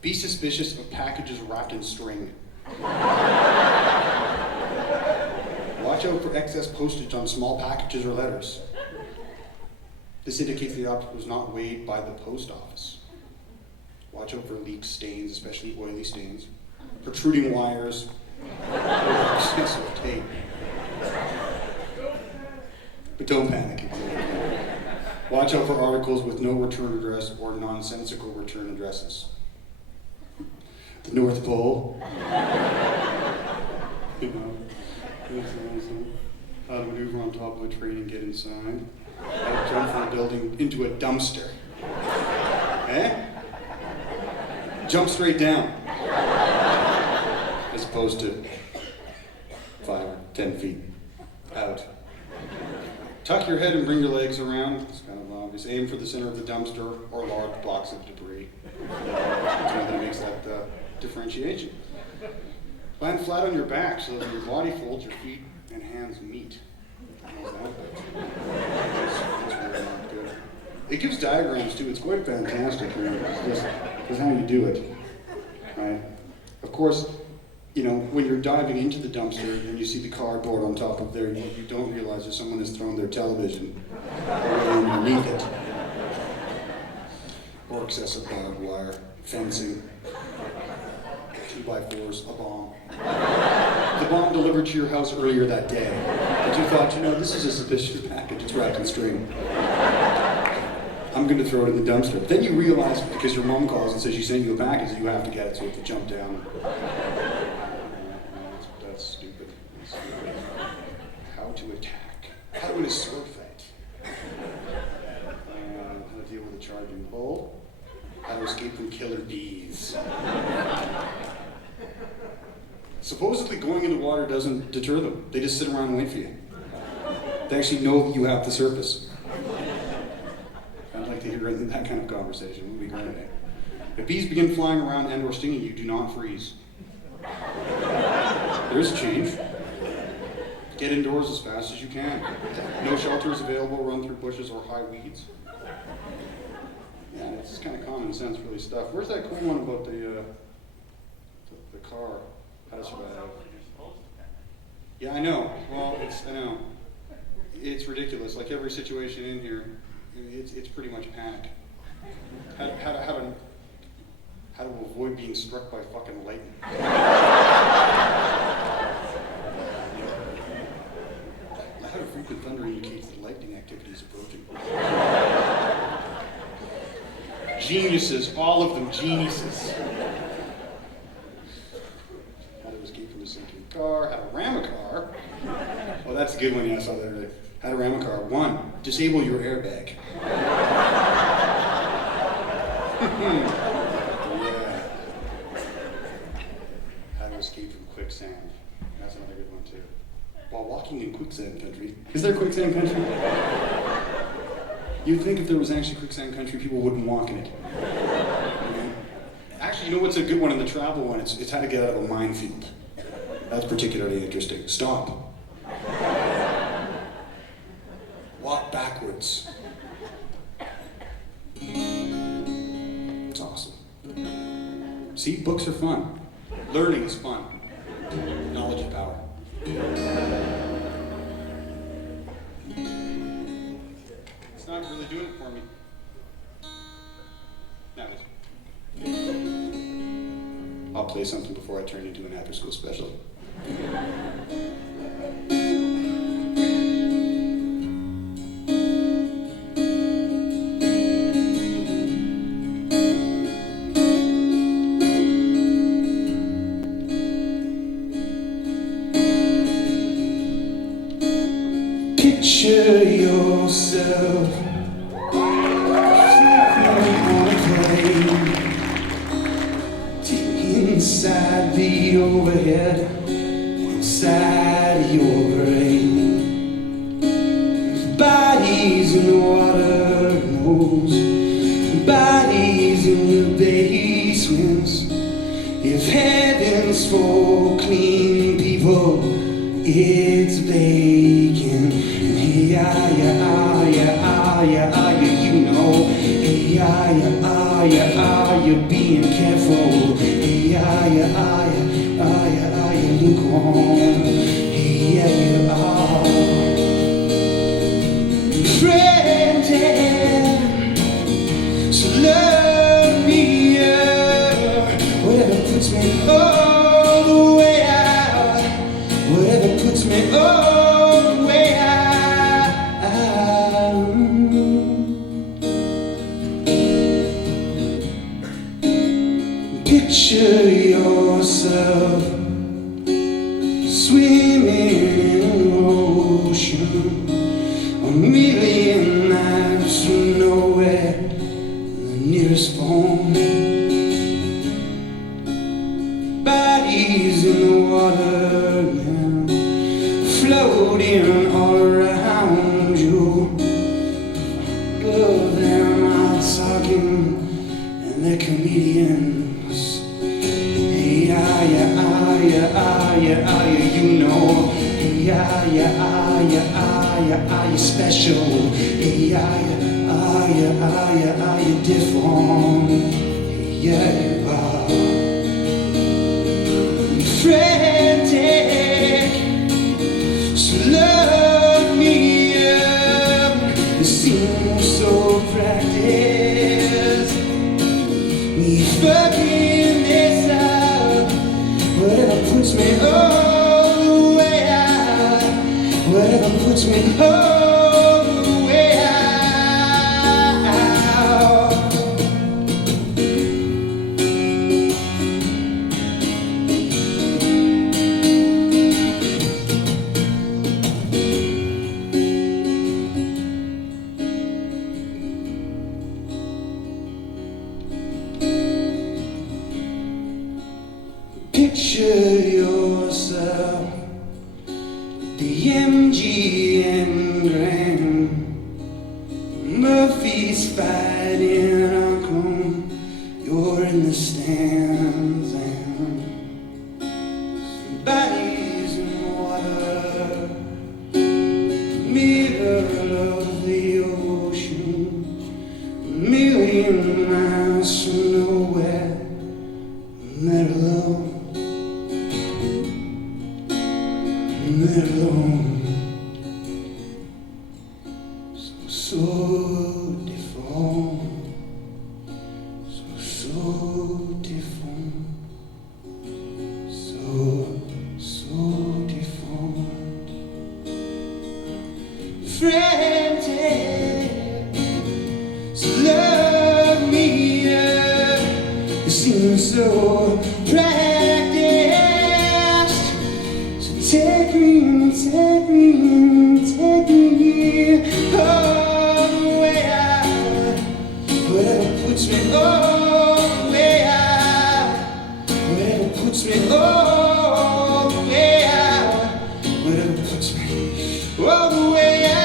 Be suspicious of packages wrapped in string. Watch out for excess postage on small packages or letters. This indicates the object was not weighed by the post office. Watch out for leaks, stains, especially oily stains, protruding wires, or excessive tape. But don't panic. Watch out for articles with no return address or nonsensical return addresses. The North Pole. You know, that's awesome. How to maneuver on top of a train and get inside. How to jump from a building into a dumpster. Eh? Jump straight down. As opposed to 5 or 10 feet out. Tuck your head and bring your legs around. It's kind of obvious. Aim for the center of the dumpster or large blocks of debris. That's one that makes that differentiation. Land flat on your back so that your body folds, your feet and hands meet. How's that? That's really not good. It gives diagrams too. It's quite fantastic. This is how you do it, right? Of course, you know, when you're diving into the dumpster and you see the cardboard on top of there, you don't realize that someone has thrown their television underneath it. Or excessive barbed wire, fencing, 2x4s, a bomb. The bomb delivered to your house earlier that day. But you thought, you know, this is a suspicious package, it's wrapped in string. I'm going to throw it in the dumpster. Then you realize, because your mom calls and says she sent you a package, that you have to get it, so you have to jump down. That's stupid. How to attack. How to win a sword fight. How to deal with a charging bull. How to escape from killer bees. Supposedly going into water doesn't deter them. They just sit around and wait for you. They actually know that you have the surface. I'd like to hear that kind of conversation. It would be great. If bees begin flying around and or stinging you, do not freeze. There is a change. Get indoors as fast as you can. No shelter is available, run through bushes or high weeds. Yeah, it's kind of common sense really stuff. Where's that cool one about the car? How to survive? Yeah, I know. Well, I know. It's ridiculous. Like every situation in here, it's pretty much panic. How to avoid being struck by fucking lightning. How to frequent thunder indicates that lightning activity is approaching. Geniuses, all of them geniuses. How to escape from a sinking car, how to ram a car. Oh, that's a good one, yeah, I saw that earlier. How to ram a car. 1, disable your airbag. Yeah. How to escape from quicksand. That's another good one too. While walking in quicksand country. Is there quicksand country? You'd think if there was actually quicksand country, people wouldn't walk in it. Actually, you know what's a good one in the travel one? It's how to get out of a minefield. That's particularly interesting. Stop. Walk backwards. It's awesome. See, books are fun. Learning is fun. Knowledge is power. It's not really doing it for me. Now it is. I'll play something before I turn into an after-school special. Picture yourself on a plane, inside the overhead, inside your brain. Bodies in the water, knows, bodies in the basements. If heaven's for clean people, it's vacant. You know. You're being careful. Lukewarm. Yeah, you are. Friend, so love me, whatever puts me all the way out, whatever puts me all the way out. million miles from nowhere, the nearest phone. Bodies in the water now, floating all around you. Above them are talking, and they're comedians. Hey, you know. Hey, you special. Hey, you different. Hey, yeah, wow. Frantic, so love me up. It seems so practiced. Me fucking this up, whatever puts me all the way out, whatever puts me all the way out. Picture yourself, the MGM Grand, Murphy's fighting Uncle, you're in the stands, and somebody's in water, middle of the ocean, a million miles from nowhere, and they're alone. They're alone, so different, so different, so different. Frantic, so love me up. It seems so practiced. Take me, take me, take me all the way out, whatever puts me all the way out, whatever puts me all the way out, whatever puts me all the way out.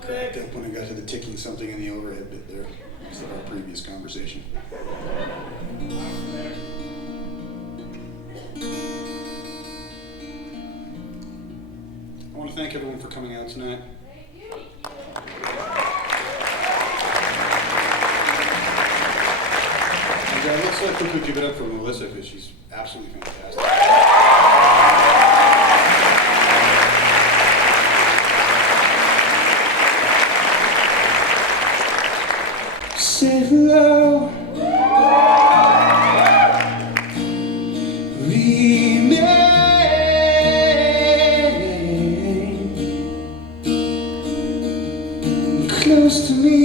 Cracked up when I got to the ticking something in the overhead bit there. Instead of our previous conversation. I want to thank everyone for coming out tonight. And let's quickly give it up for Melissa, because she's absolutely fantastic. Say hello. Remain close to me.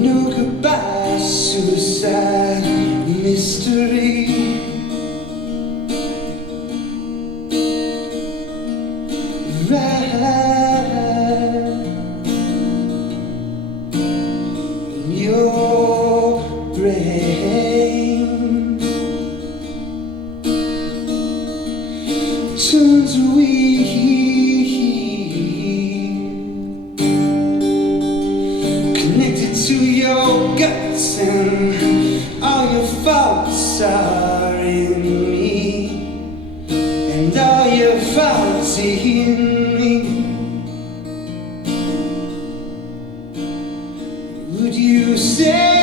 No goodbye, suicide, mystery. Turns connected to your guts, and all your faults are in me, and all your faults in me. Would you say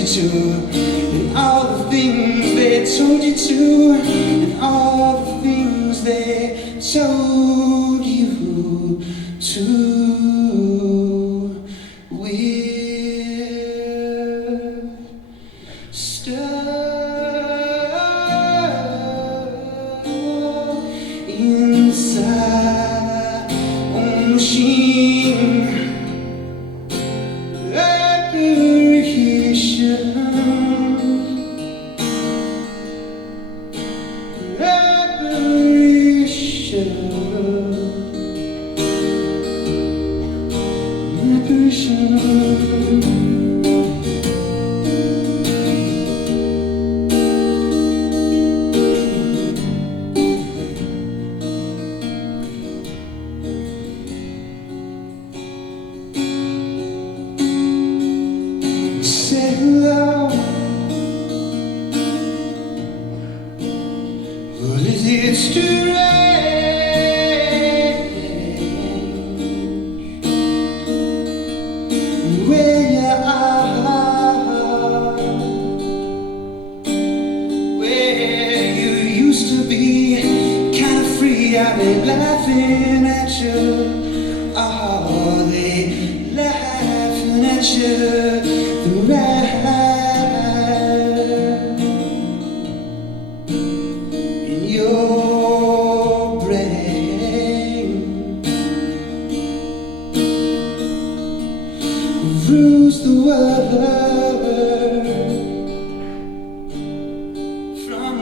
you to, and all the things they told you to, and all the things they told you to. We're stuck inside a machine. Say hello. Well, is it strange where you are, where you used to be kind of free? I've been laughing at you. Oh, they laughing at you. In your brain rules the world from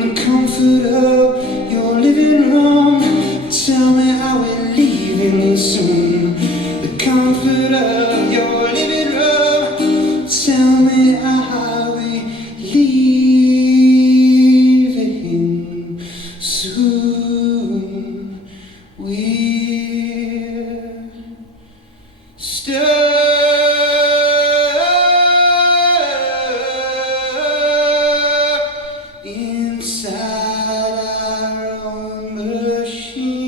the comfort of your living room. Tell me how we're leaving soon. The comfort of your living room. Tell me how we leaving soon. We're stuck inside our own machine.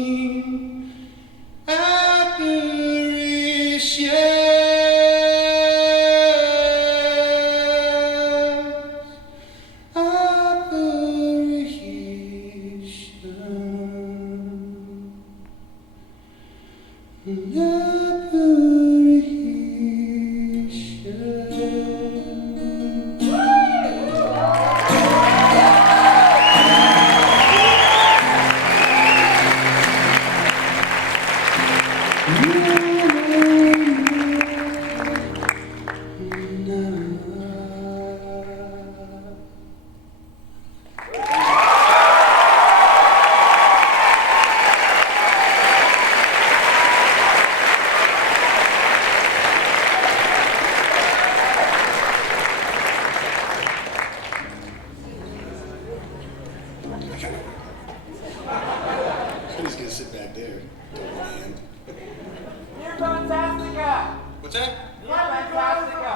I'm just gonna sit back there. Don't mind. You're Fantastica! What's that? You're Fantastica!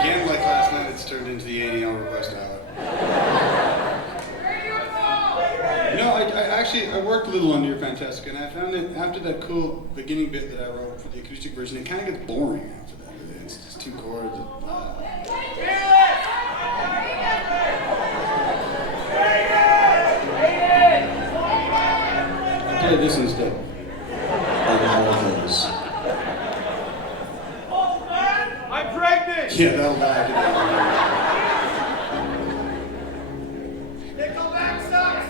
Again, like last night, it's turned into the 80-hour request hour. You know, I worked a little on Your Fantastic, and I found that after that cool beginning bit that I wrote for the acoustic version, it kind of gets boring after that. It's just two chords. I'll play this instead. I'm pregnant! Yeah, that'll die. Nickelback sucks!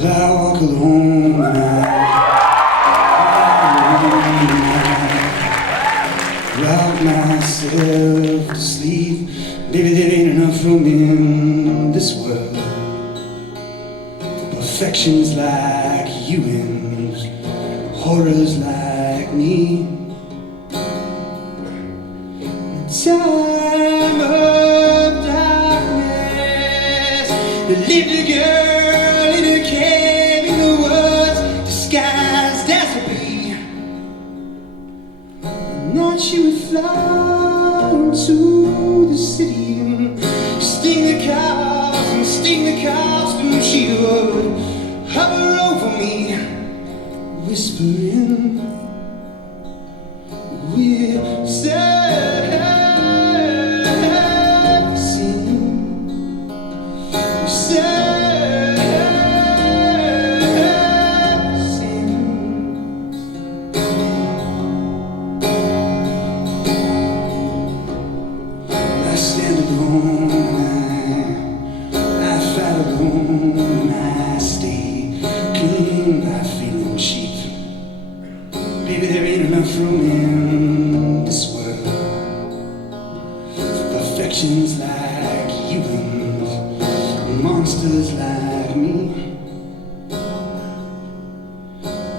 I walk alone rock myself to sleep. Baby, there ain't enough room in this world for perfections like you and horrors like me. Time of darkness, the little girl in her cave in the woods, disguised as a bee. And now she would fly into the city and sting the cows and sting the costume. She would hover whispering. We're sad, singing. We're sad, singing. I stand alone, I fight alone, I stay clean, I feeling cheap. Baby, there ain't enough room in this world for perfections like you and monsters like me.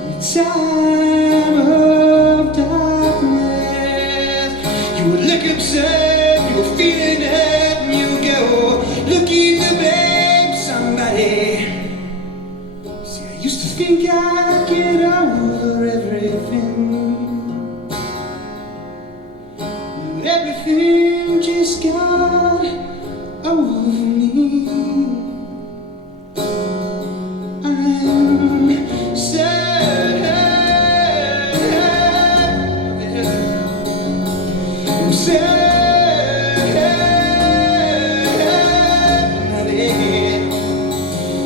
In time of darkness, you would look upset, you were feeling hurt, and you go looking to blame somebody. See, I used to think I'd get over everything, but everything just got over me. I'm sad, I'm sad.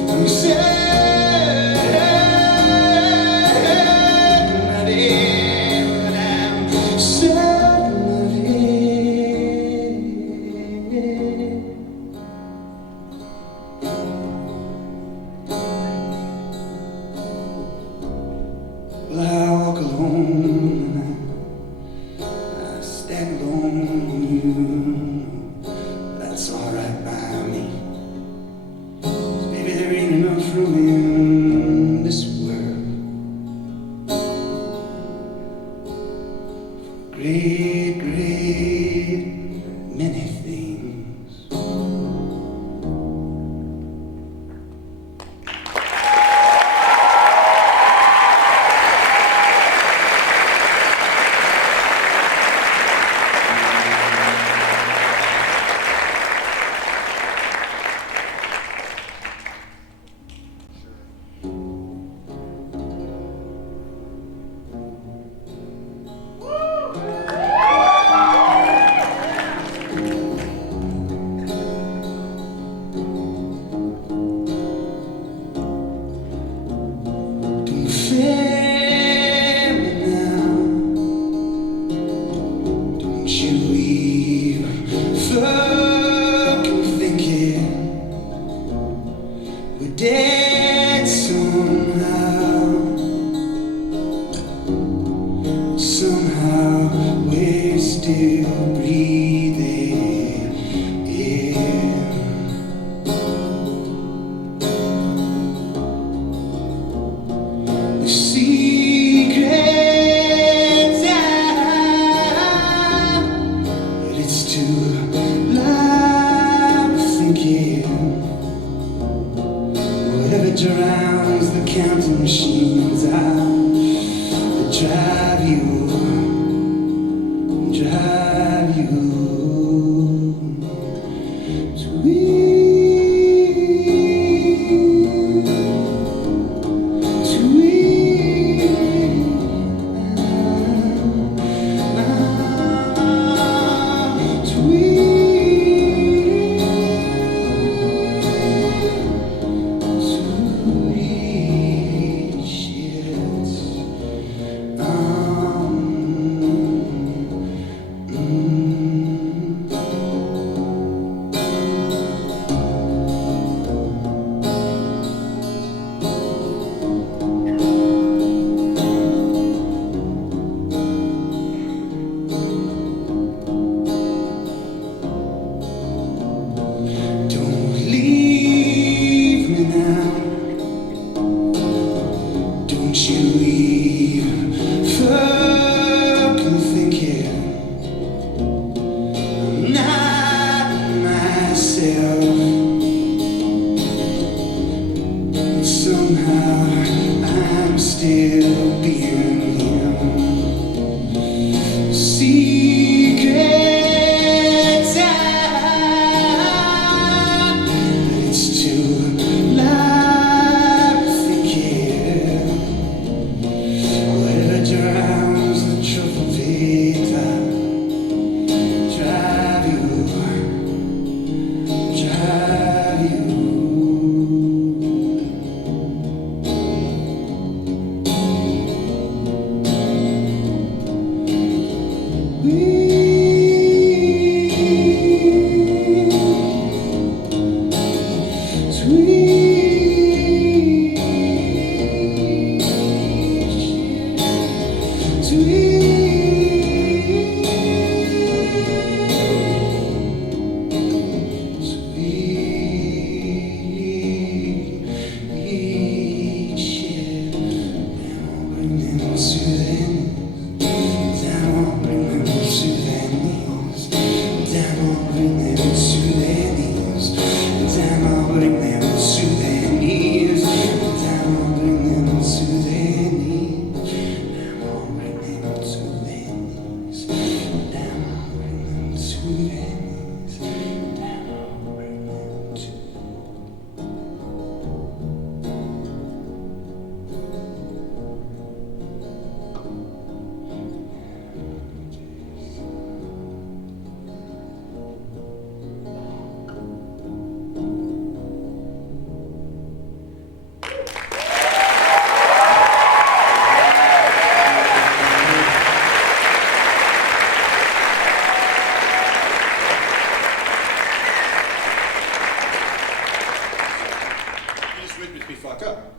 I'm sad. Well, I walk alone, I stand alone, that's alright by me. 'Cause baby, there ain't enough room in this world for great, great many things. Don't fail me now, don't you even fucking think it. We're dead somehow, somehow we're still breathing in. The secret's out, but it's too loud to think in. Whatever drowns the counting machines out that drive you. Sweet shit. witness me fuck up.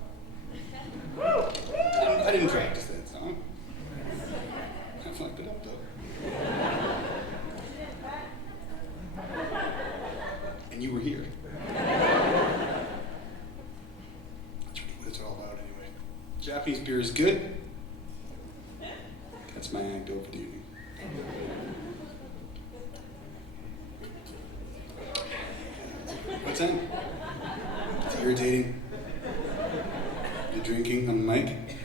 I didn't practice that song. I fucked it up though. And you were here. That's really what it's all about anyway. Japanese beer is good. That's my anecdote for the evening. What's that? It's irritating. The drinking on the mic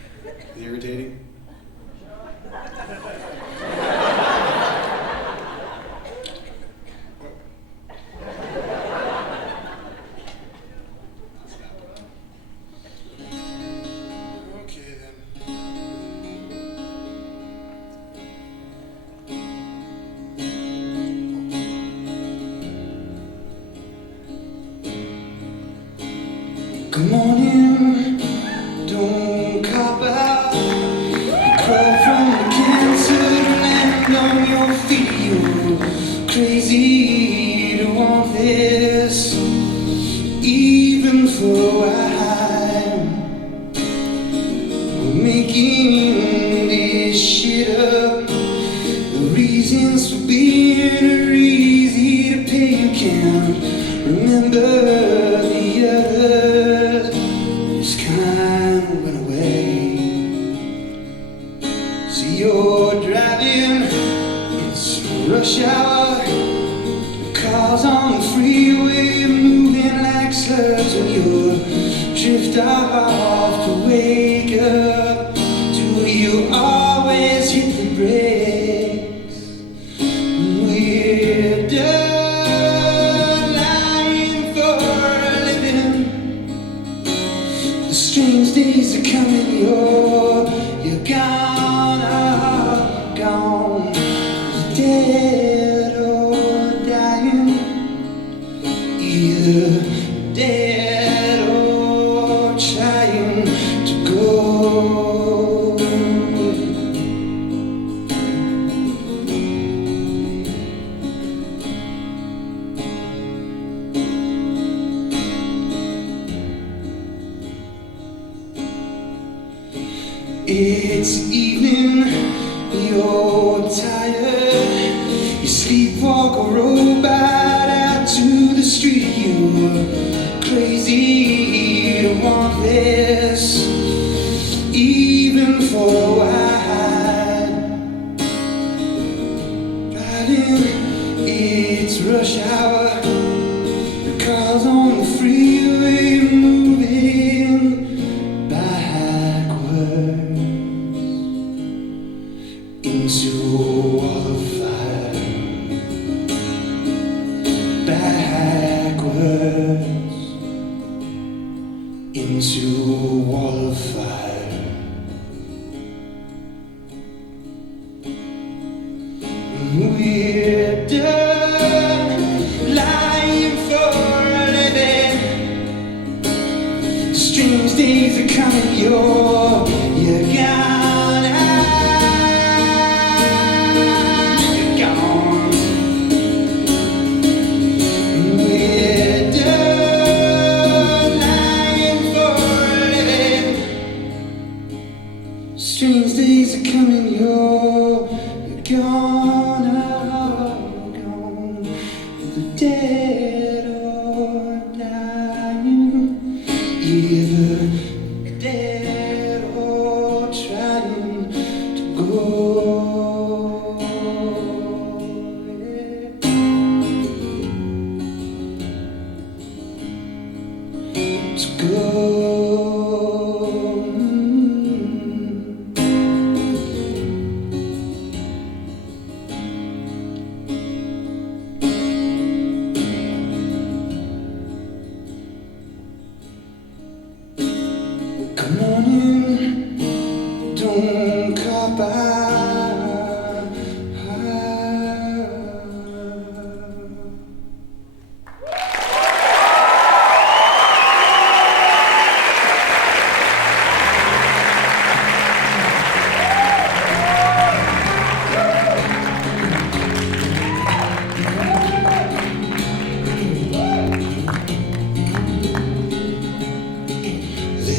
is irritating. Okay then. Good morning, don't cop out. You crawl from the cancer to land on your feet. You're crazy to want this, even for a while. We're making this shit up. The reasons for being are easy to pay. You can't remember the others. Just kind of went away. See, you're driving, it's rush hour. The cars on the freeway moving like slugs. When you drift off to wake up, do you always hit the brakes? We're done lying for a living. The strange days are coming, you're gone, gone. You're dead or dying, either dead or trying to go. It's evening, you're tired. You sleepwalk a robot out to the street. You're crazy to want this, even for a while. Driving, it's rush hour. The cars on the freeway moving backwards into a wall of fire. Backwards into a wall of fire. We're done lying for a living. Strange days are coming, you're gone. You're gone. We're done lying for a living. Strange days are coming, you're gone, gone. Either dead or dying, either dead or trying to go. To go. Good morning, don't cop out.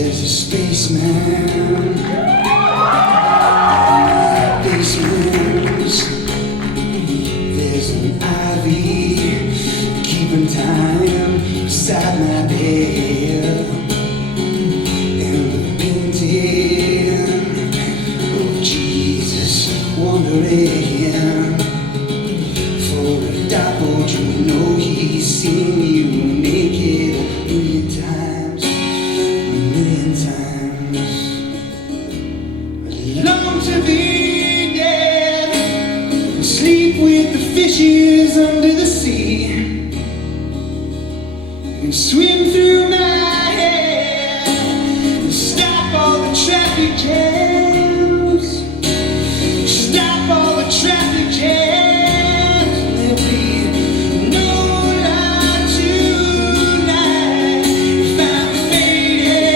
There's a spaceman in my basement. There's an ivy keeping time beside my bed. And the painting of Jesus wandering. For a double, you know he's seen you naked a million times. I long to be dead and sleep with the fishes under the sea and swim through my head and stop all the traffic jams. Stop all the traffic jams. There'll be no light tonight if I'm faded.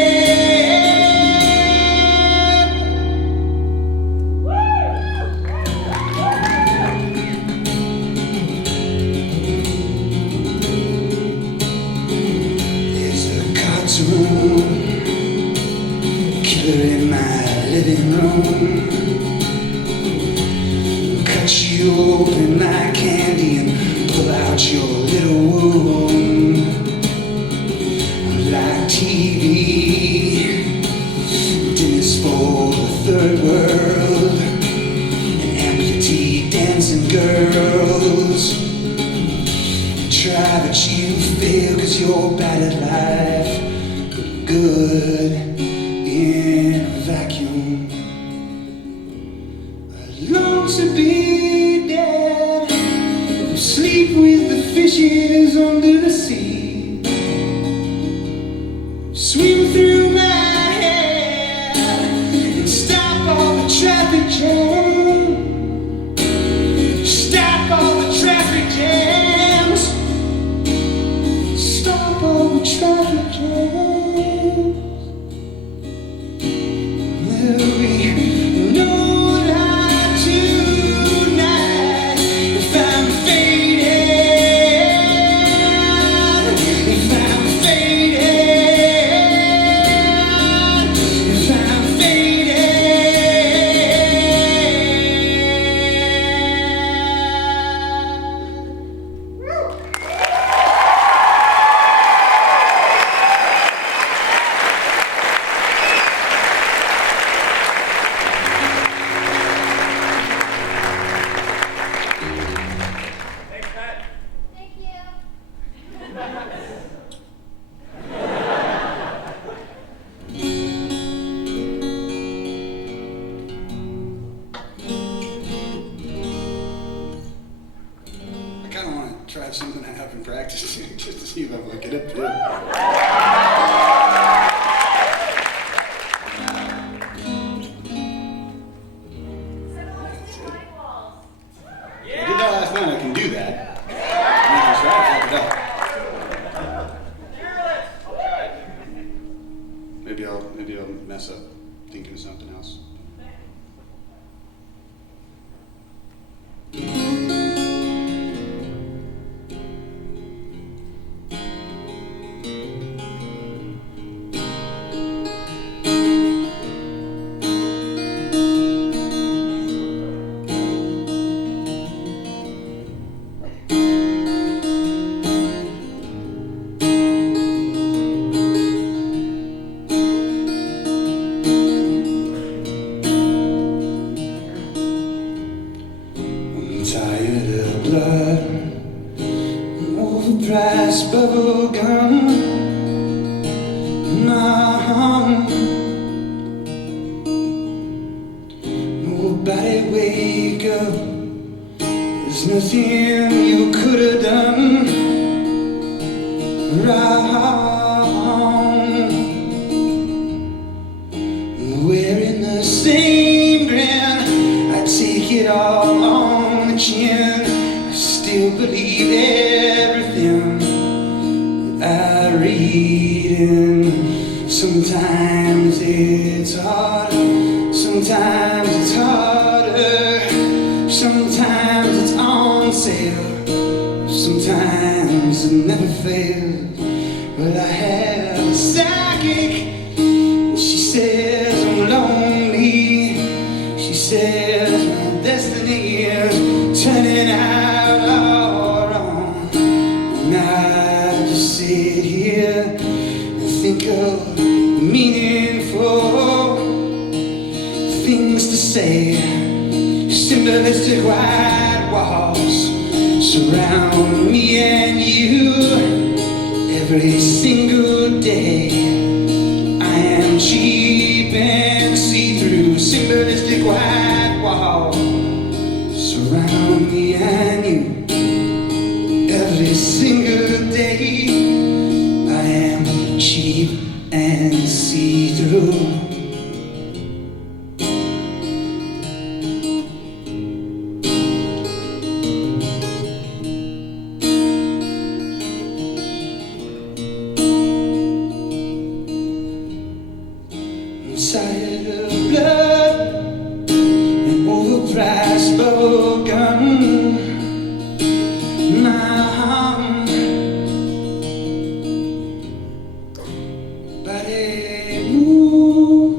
There's a cartoon killer in my living room. Cut you open like candy and pull out your little wound. Like TV, dinners for the third world, and amputee dancing girls. Try but you fail 'cause you're bad at life, but good in a vacuum. I long to be dead, sleep with the fishes under the sea, swim through my head and stop all the traffic jams. Stop all the traffic jams. Stop all the traffic jams. There'll be no light tonight if I'm faded. If I'm faded. If I'm faded. Thanks, Matt. Thank you. I kind of want to try something I haven't practiced just to see if I can get up to it. I did that last night. I can do that. I'm gonna try to fuck it up. Maybe I'll mess up thinking of something else. I'm tired of blood, overpriced bubble gum. Nobody wake up. There's nothing you could have done wrong. Wearing the same grin, I take it all on the chin. I still believe everything that I read, and sometimes it's hard, sometimes it's harder, sometimes it's on sale, sometimes it never fails. But I have a psychic meaningful things to say. Symbolistic white walls surround me and you every single day. I am cheap and see-through. Symbolistic white walls surround me and you every single day. I am cheap and see-through. Inside of blood, an overpriced bubble gun. Now, nobody move,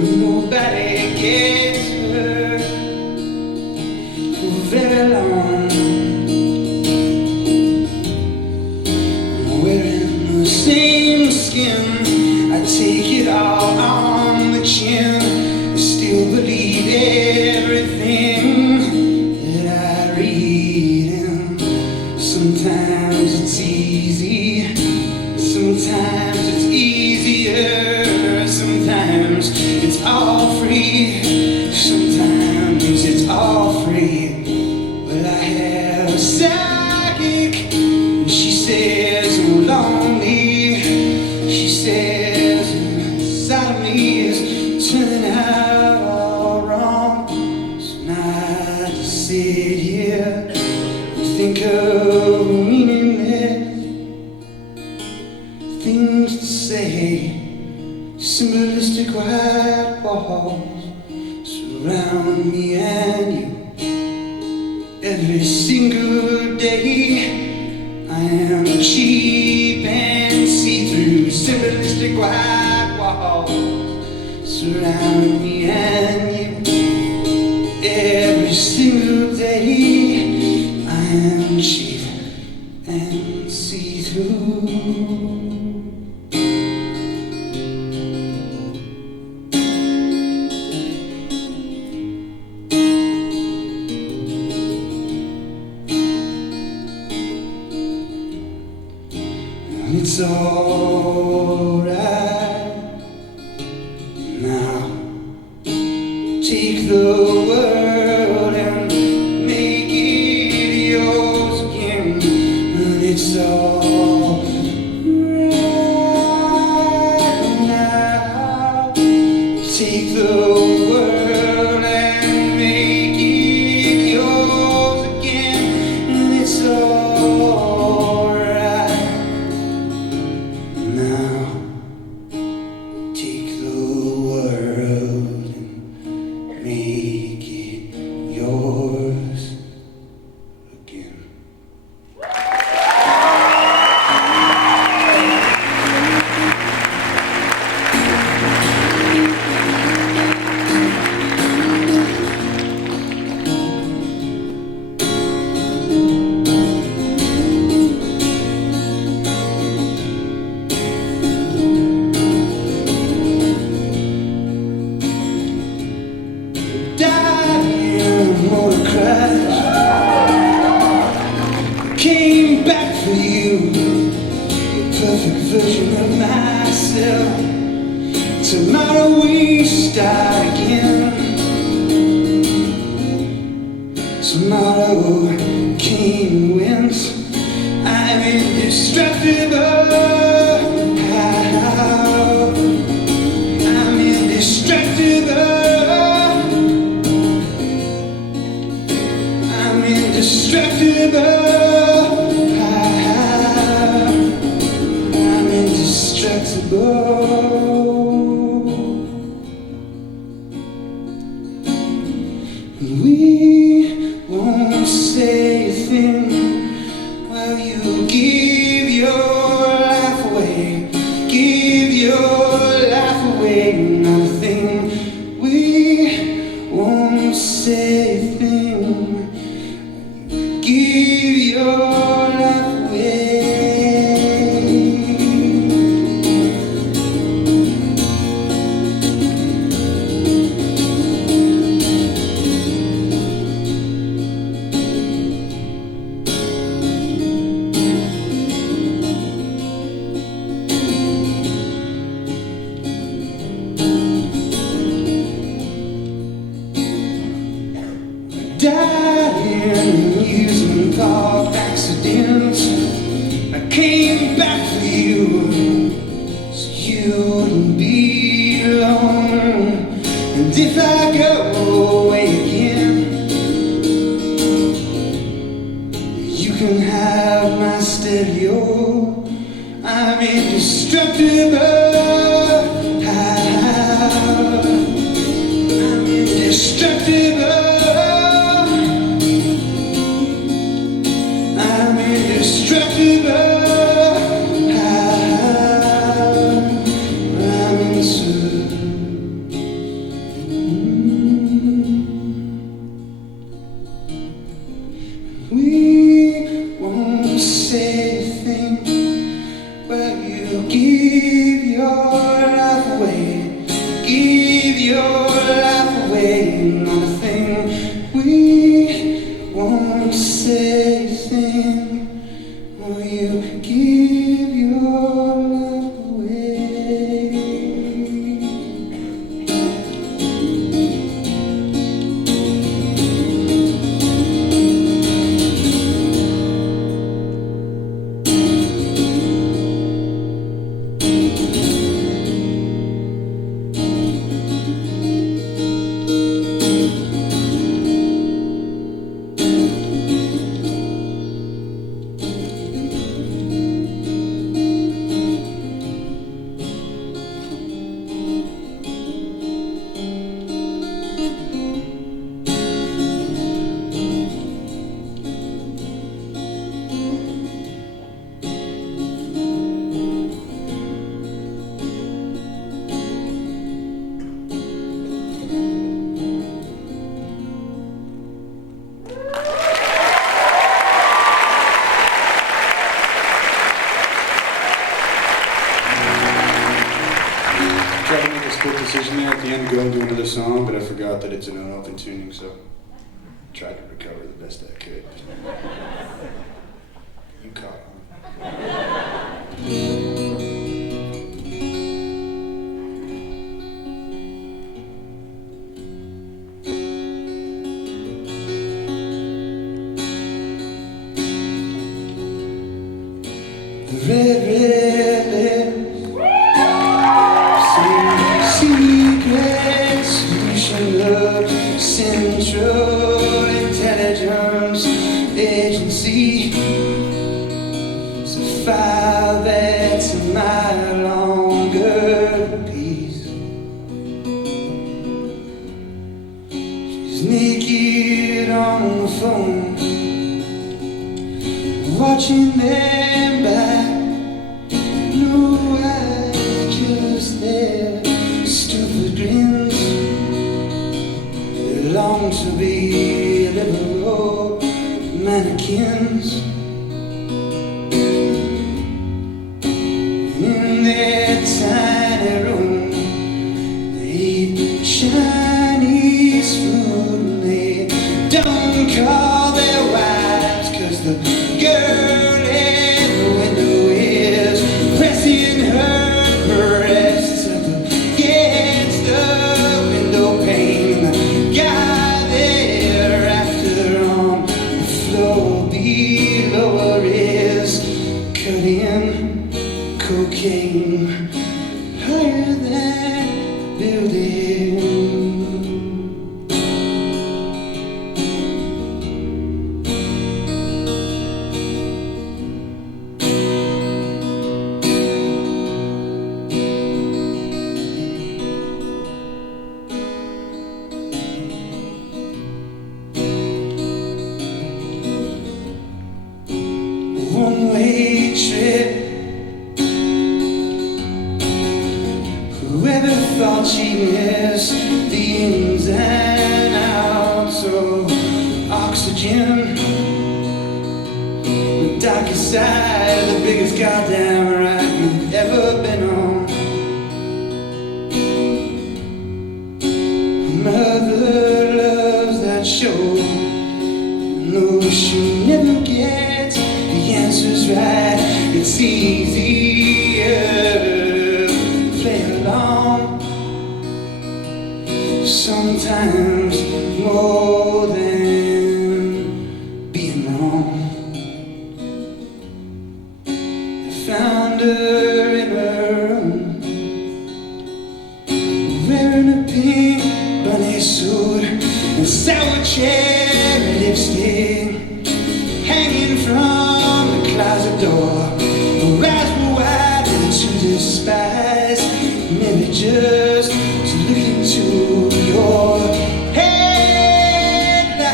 nobody gets hurt for very long. I'm wearing the same skin. I take it all on the chin. I still believe everything that I read. And sometimes it's easy, sometimes it's easier, sometimes it's all free, sometimes it's all free. Well, I have a psychic, and she says I'm lonely. She says inside of me is turning out all wrong. So now I just sit here and think of meaningless things to say. Symbolistic white walls surround me and you every single day. I am cheap and see-through. Symbolistic white walls surround me and you every single day. I am cheap and see-through. It's alright now. Take the world and make it yours again. And it's alright now. Take the world and make it yours again. And it's alright now. Take the world and make it yours again. Died in a motor crash. Came back for you, the perfect version of myself. Tomorrow we start again. Tomorrow came and went. I'm indestructible. I'm indestructible. I'm indestructible. I'm indestructible. We won't say a thing while you give your life away. Give your life away. Not a thing. We won't say a thing. Give your life away. died in an amusement park accident. I came back for you, so you wouldn't be alone. And if I go away again, you can have my stereo. I'm indestructible. I'm indestructible. I'm indestructible. I'm We won't say a thing, but you give your life away. Give your life away, not a thing. We won't say a thing, will you give your life away? Tried to make a split decision there at the end, go and do another song, but I forgot that it's an unopened tuning, so tried to recover the best I could. You caught on. The red lips, secret solution, love, central intelligence agency. It's a file that's a mile longer piece. She's naked on the phone, watching them back. No eyes, just their stupid grins. They long to be liberal mannequins. In their tiny room, they eat Chinese food and they don't call their wives, 'cause the girl in the window is pressing her breasts up against the window pane. The guy there after on the floor below is cutting cocaine higher than building. One-way trip. Whoever thought she'd miss the ins and outs of oxygen? The darkest side, the biggest goddamn ride you've ever been on. Mother loves that show. No, she never gets the answers right. It's easier to play along. Sometimes more than wearing a pink bunny suit and sour cherry lipstick, hanging from the closet door. Her eyes were wide to despise, maybe just to look into your headlight.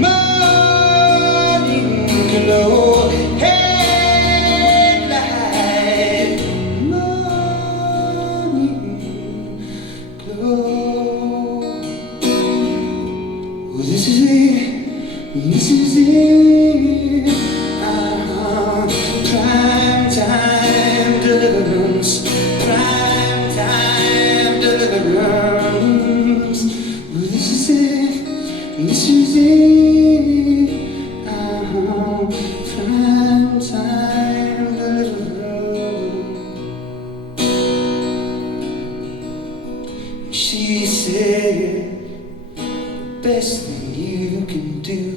Morning glow, headlight, morning glow. Well, this is it, this is it. Prime time deliverance, prime time deliverance. Well, this is it, this is it. Prime time deliverance. She said, the best thing you can do